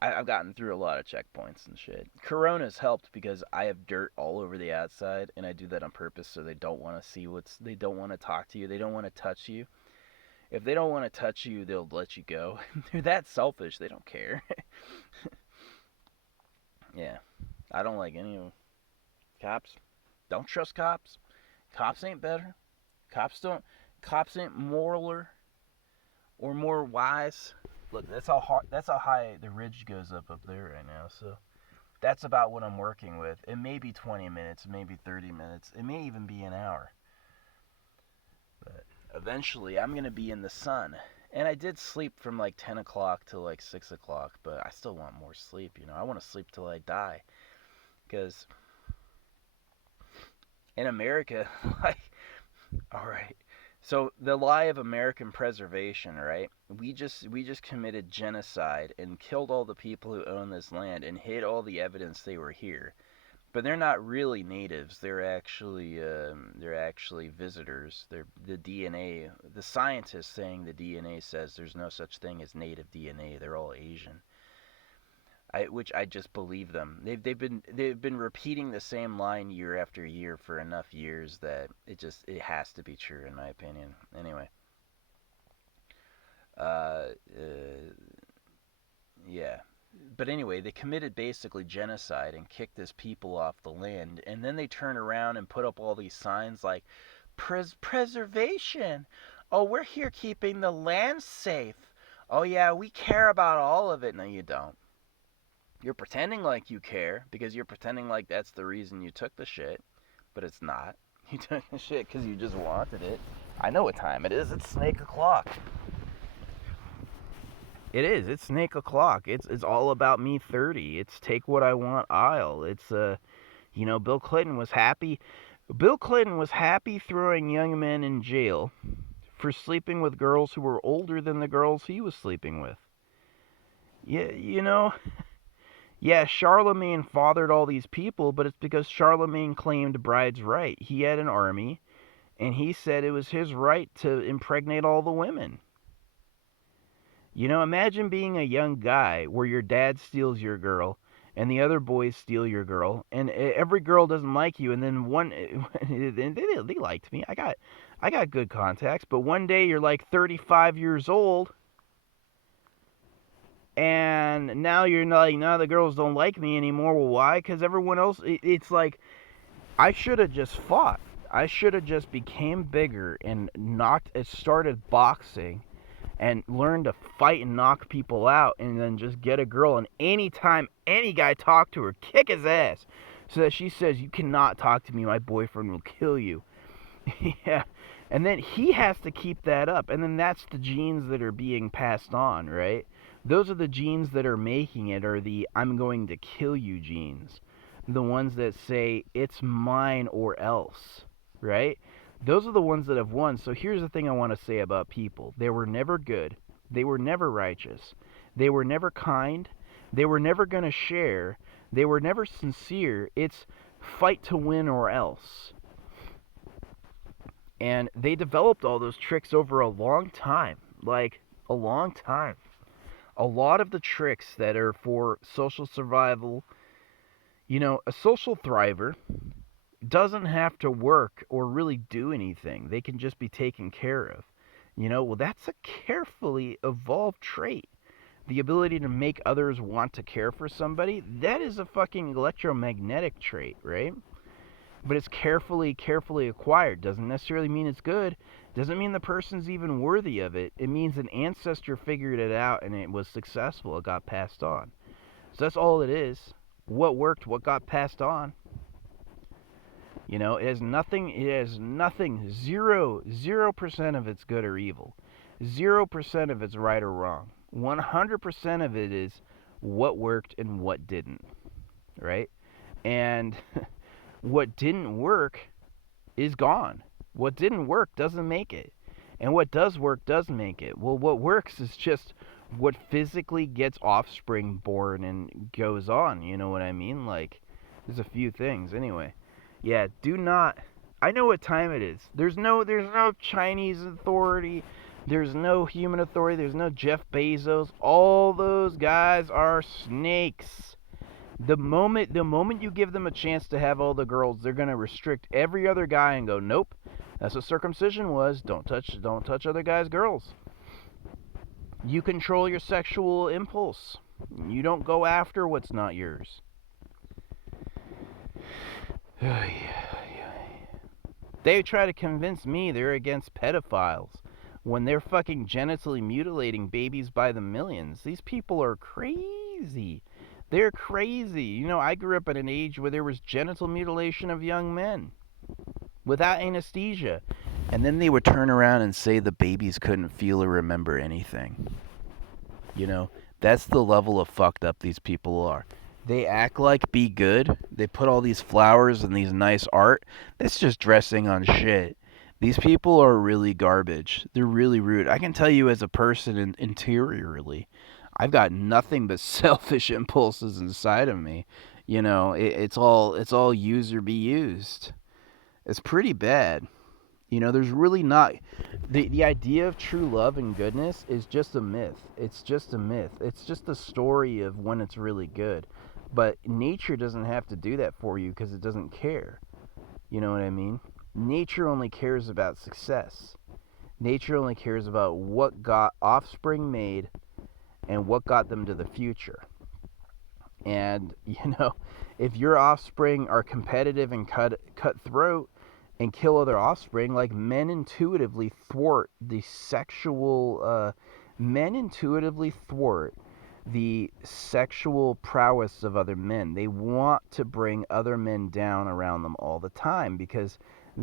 I've gotten through a lot of checkpoints and shit. Corona's helped because I have dirt all over the outside, and I do that on purpose so they don't want to see what's. They don't want to talk to you. They don't want to touch you. If they don't want to touch you, they'll let you go. They're that selfish. They don't care. Yeah, I don't like any of them. Cops. Don't trust cops. Cops ain't better. Cops don't. Cops ain't moraler or more wise. Look, that's how high the ridge goes up there right now. So that's about what I'm working with. It may be 20 minutes, maybe 30 minutes. It may even be an hour. But eventually, I'm gonna be in the sun. And I did sleep from like 10 o'clock to like 6 o'clock, but I still want more sleep. I want to sleep till I die. Because in America, like, all right. So the lie of American preservation, right? We just committed genocide and killed all the people who own this land and hid all the evidence they were here. But they're not really natives. They're actually visitors. They're the DNA. The scientists saying the DNA says there's no such thing as native DNA. They're all Asian. Which I just believe them. They've been repeating the same line year after year for enough years that it has to be true in my opinion. Anyway, uh, uh yeah. But anyway, they committed basically genocide and kicked this people off the land, and then they turn around and put up all these signs like preservation. Oh, we're here keeping the land safe. Oh yeah, we care about all of it. No, you don't. You're pretending like you care because you're pretending like that's the reason you took the shit, but it's not. You took the shit because you just wanted it. I know what time it is. It's snake o'clock. It is. It's snake o'clock. It's all about me 30. It's take what I want aisle. It's Bill Clinton was happy. Bill Clinton was happy throwing young men in jail for sleeping with girls who were older than the girls he was sleeping with. Yeah, yeah, Charlemagne fathered all these people, but it's because Charlemagne claimed bride's right. He had an army, and he said it was his right to impregnate all the women. Imagine being a young guy where your dad steals your girl, and the other boys steal your girl, and every girl doesn't like you, and then one, they liked me. I got good contacts, but one day you're like 35 years old, and now you're not, like, now the girls don't like me anymore. Well, why? Because everyone else, it's like, I should have just fought. I should have just became bigger and started boxing and learned to fight and knock people out, and then just get a girl, and anytime any guy talked to her, kick his ass so that she says, you cannot talk to me, my boyfriend will kill you. Yeah. And then he has to keep that up, and then that's the genes that are being passed on, right? Those are the genes that are making it, are the I'm going to kill you genes. The ones that say it's mine or else, right? Those are the ones that have won. So here's the thing I want to say about people. They were never good. They were never righteous. They were never kind. They were never going to share. They were never sincere. It's fight to win or else. And they developed all those tricks over a long time. Like, a long time. A lot of the tricks that are for social survival, a social thriver doesn't have to work or really do anything. They can just be taken care of. Well, that's a carefully evolved trait. The ability to make others want to care for somebody, that is a fucking electromagnetic trait, right? But it's carefully acquired. Doesn't necessarily mean it's good. Doesn't mean the person's even worthy of it. It means an ancestor figured it out and it was successful. It got passed on. So that's all it is. What worked, what got passed on. It has nothing, 0% of it's good or evil. 0% of it's right or wrong. 100% of it is what worked and what didn't, right? And what didn't work is gone. What didn't work doesn't make it. And what does work does make it. Well, what works is just what physically gets offspring born and goes on. You know what I mean? Like, there's a few things. Anyway, yeah, do not. I know what time it is. There's no Chinese authority. There's no human authority. There's no Jeff Bezos. All those guys are snakes. The moment you give them a chance to have all the girls, they're gonna restrict every other guy and go, nope. That's what circumcision was. Don't touch other guys' girls. You control your sexual impulse. You don't go after what's not yours. They try to convince me they're against pedophiles when they're fucking genitally mutilating babies by the millions. These people are crazy. They're crazy. You know, I grew up at an age where there was genital mutilation of young men without anesthesia. And then they would turn around and say the babies couldn't feel or remember anything. You know, that's the level of fucked up these people are. They act like be good. They put all these flowers and these nice art. That's just dressing on shit. These people are really garbage. They're really rude. I can tell you as a person interiorly, I've got nothing but selfish impulses inside of me. You know, it's all use or be used. It's pretty bad. You know, there's really not the idea of true love and goodness is just a myth. It's just a myth. It's just a story of when it's really good. But nature doesn't have to do that for you because it doesn't care. You know what I mean? Nature only cares about success. Nature only cares about what got offspring made and what got them to the future. And, you know, if your offspring are competitive and cutthroat and kill other offspring, like men intuitively thwart the sexual, men intuitively thwart the sexual prowess of other men. They want to bring other men down around them all the time because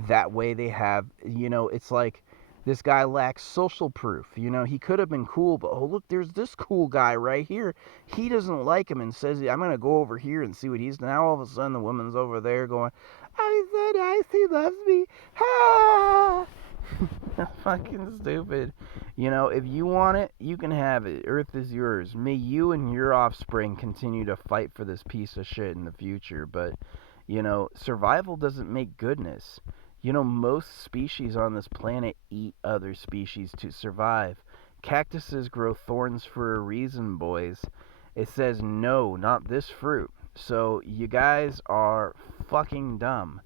that way they have, you know, it's like this guy lacks social proof. You know, he could have been cool, but oh, look, there's this cool guy right here. He doesn't like him and says, I'm going to go over here and see what he's. Now all of a sudden the woman's over there going, I said nice, he loves me. Ha! Fucking stupid. You know, if you want it, you can have it. Earth is yours. May you and your offspring continue to fight for this piece of shit in the future. But, you know, survival doesn't make goodness. You know, most species on this planet eat other species to survive. Cactuses grow thorns for a reason, boys. It says no, not this fruit. So you guys are fucking dumb.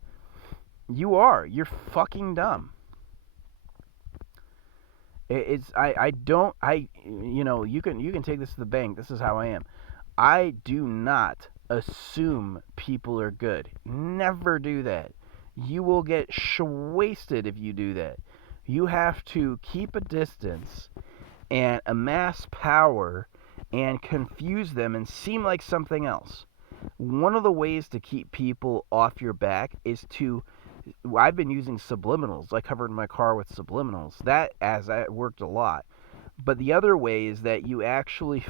You are. You're fucking dumb. I don't you know, you can take this to the bank. This is how I am. I do not assume people are good. Never do that. You will get wasted if you do that. You have to keep a distance and amass power and confuse them and seem like something else. One of the ways to keep people off your back is to I've been using subliminals. I covered my car with subliminals. That worked a lot. But the other way is that you actually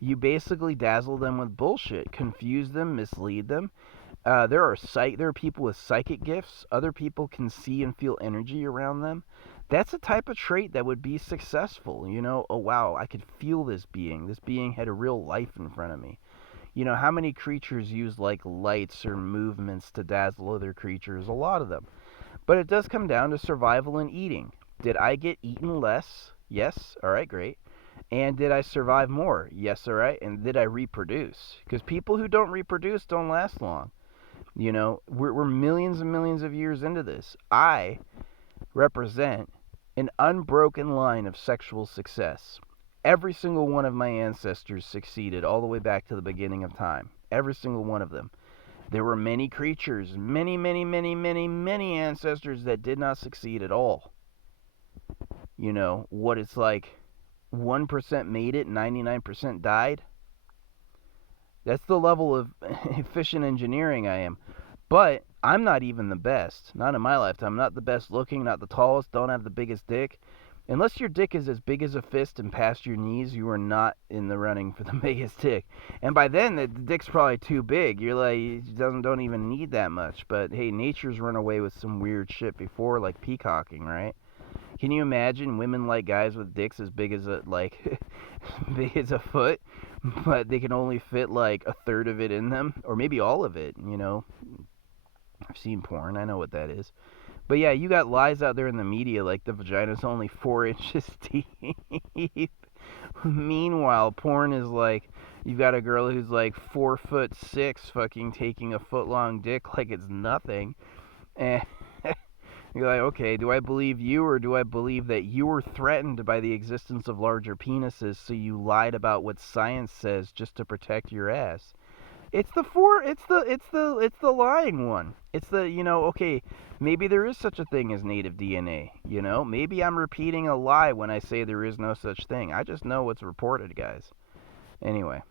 you basically dazzle them with bullshit, confuse them, mislead them. There are people with psychic gifts. Other people can see and feel energy around them. That's a type of trait that would be successful. You know, oh wow, I could feel this being. This being had a real life in front of me. You know, how many creatures use like lights or movements to dazzle other creatures? A lot of them. But it does come down to survival and eating. Did I get eaten less? Yes. All right, great. And did I survive more? Yes, all right. And did I reproduce? Because people who don't reproduce don't last long. You know, we're millions and millions of years into this. I represent an unbroken line of sexual success. Every single one of my ancestors succeeded all the way back to the beginning of time. Every single one of them. There were many creatures, many ancestors that did not succeed at all. You know, what it's like 1% made it, 99% died. That's the level of efficient engineering I am. But I'm not even the best. Not in my lifetime. I'm not the best looking, not the tallest, don't have the biggest dick. Unless your dick is as big as a fist and past your knees, you are not in the running for the biggest dick. And by then, the dick's probably too big. You're like, it don't even need that much. But hey, nature's run away with some weird shit before, like peacocking, right? Can you imagine women like guys with dicks as big as big as a foot, but they can only fit like a third of it in them, or maybe all of it? You know, I've seen porn. I know what that is. But yeah, you got lies out there in the media like the vagina's only 4 inches deep. Meanwhile, porn is like you've got a girl who's like 4'6", fucking taking a foot long dick like it's nothing, and you're like, okay, do I believe you or do I believe that you were threatened by the existence of larger penises, so you lied about what science says just to protect your ass? It's the lying one. It's the, okay, maybe there is such a thing as native DNA, Maybe I'm repeating a lie when I say there is no such thing. I just know what's reported, guys. Anyway,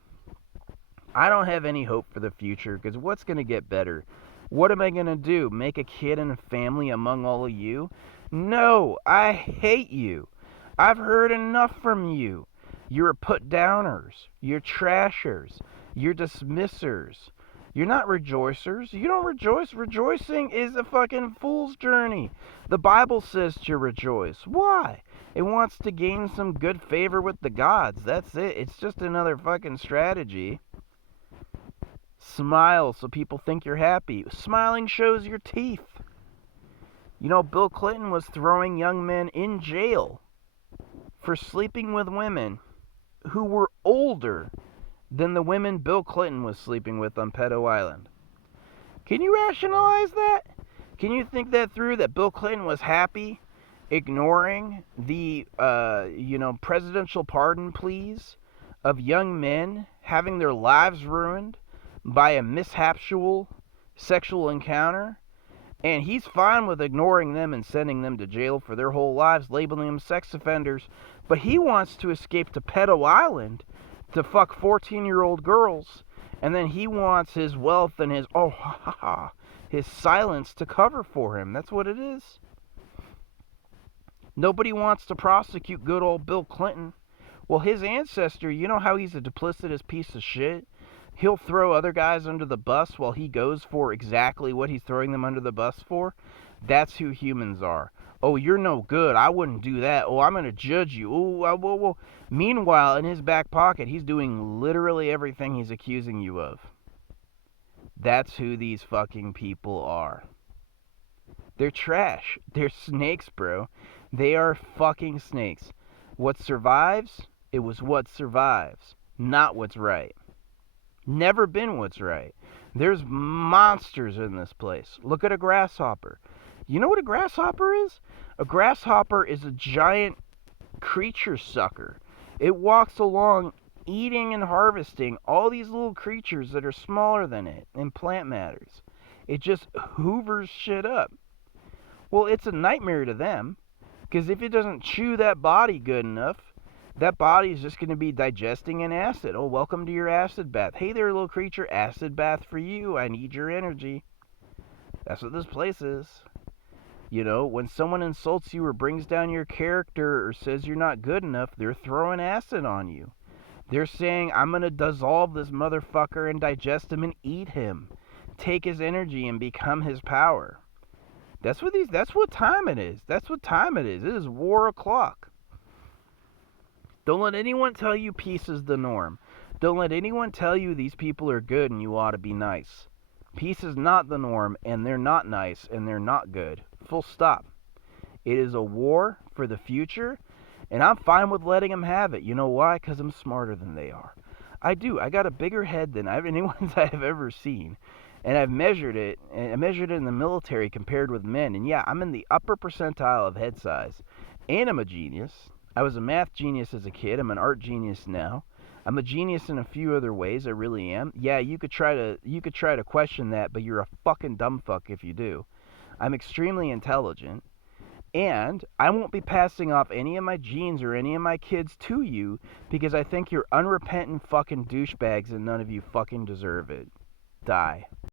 I don't have any hope for the future because what's going to get better? What am I going to do? Make a kid and a family among all of you? No, I hate you. I've heard enough from you. You're put downers. You're trashers. You're dismissers. You're not rejoicers. You don't rejoice. Rejoicing is a fucking fool's journey. The Bible says to rejoice. Why? It wants to gain some good favor with the gods. That's it. It's just another fucking strategy. Smile so people think you're happy. Smiling shows your teeth. Bill Clinton was throwing young men in jail for sleeping with women who were older than the women Bill Clinton was sleeping with on Pedo Island. Can you rationalize that? Can you think that through, that Bill Clinton was happy ignoring the, presidential pardon pleas of young men having their lives ruined by a mishaptual sexual encounter? And he's fine with ignoring them and sending them to jail for their whole lives, labeling them sex offenders. But he wants to escape to Pedo Island to fuck 14-year-old girls. And then he wants his wealth and his silence to cover for him. That's what it is. Nobody wants to prosecute good old Bill Clinton. Well, his ancestor, you know how he's a duplicitous piece of shit? He'll throw other guys under the bus while he goes for exactly what he's throwing them under the bus for. That's who humans are. Oh, you're no good. I wouldn't do that. Oh, I'm going to judge you. Oh, whoa. Meanwhile, in his back pocket, he's doing literally everything he's accusing you of. That's who these fucking people are. They're trash. They're snakes, bro. They are fucking snakes. What survives? It was what survives, not what's right. Never been what's right. There's monsters in this place. Look at a grasshopper. You know what a grasshopper is? A grasshopper is a giant creature sucker. It walks along eating and harvesting all these little creatures that are smaller than it in plant matters. It just hoovers shit up. Well, it's a nightmare to them, because if it doesn't chew that body good enough, that body is just going to be digesting an acid. Oh, welcome to your acid bath. Hey there, little creature, acid bath for you. I need your energy. That's what this place is. When someone insults you or brings down your character or says you're not good enough, they're throwing acid on you. They're saying, I'm going to dissolve this motherfucker and digest him and eat him. Take his energy and become his power. That's what time it is. That's what time it is. It is war o'clock. Don't let anyone tell you peace is the norm. Don't let anyone tell you these people are good and you ought to be nice. Peace is not the norm, and they're not nice, and they're not good. Full stop. It is a war for the future, and I'm fine with letting them have it. You know why? Because I'm smarter than they are. I do. I got a bigger head than anyone's I've ever seen. And I've measured it, and I measured it in the military compared with men. And yeah, I'm in the upper percentile of head size. And I'm a genius. I was a math genius as a kid. I'm an art genius now. I'm a genius in a few other ways. I really am. Yeah, you could try to question that, but you're a fucking dumb fuck if you do. I'm extremely intelligent, and I won't be passing off any of my genes or any of my kids to you because I think you're unrepentant fucking douchebags and none of you fucking deserve it. Die.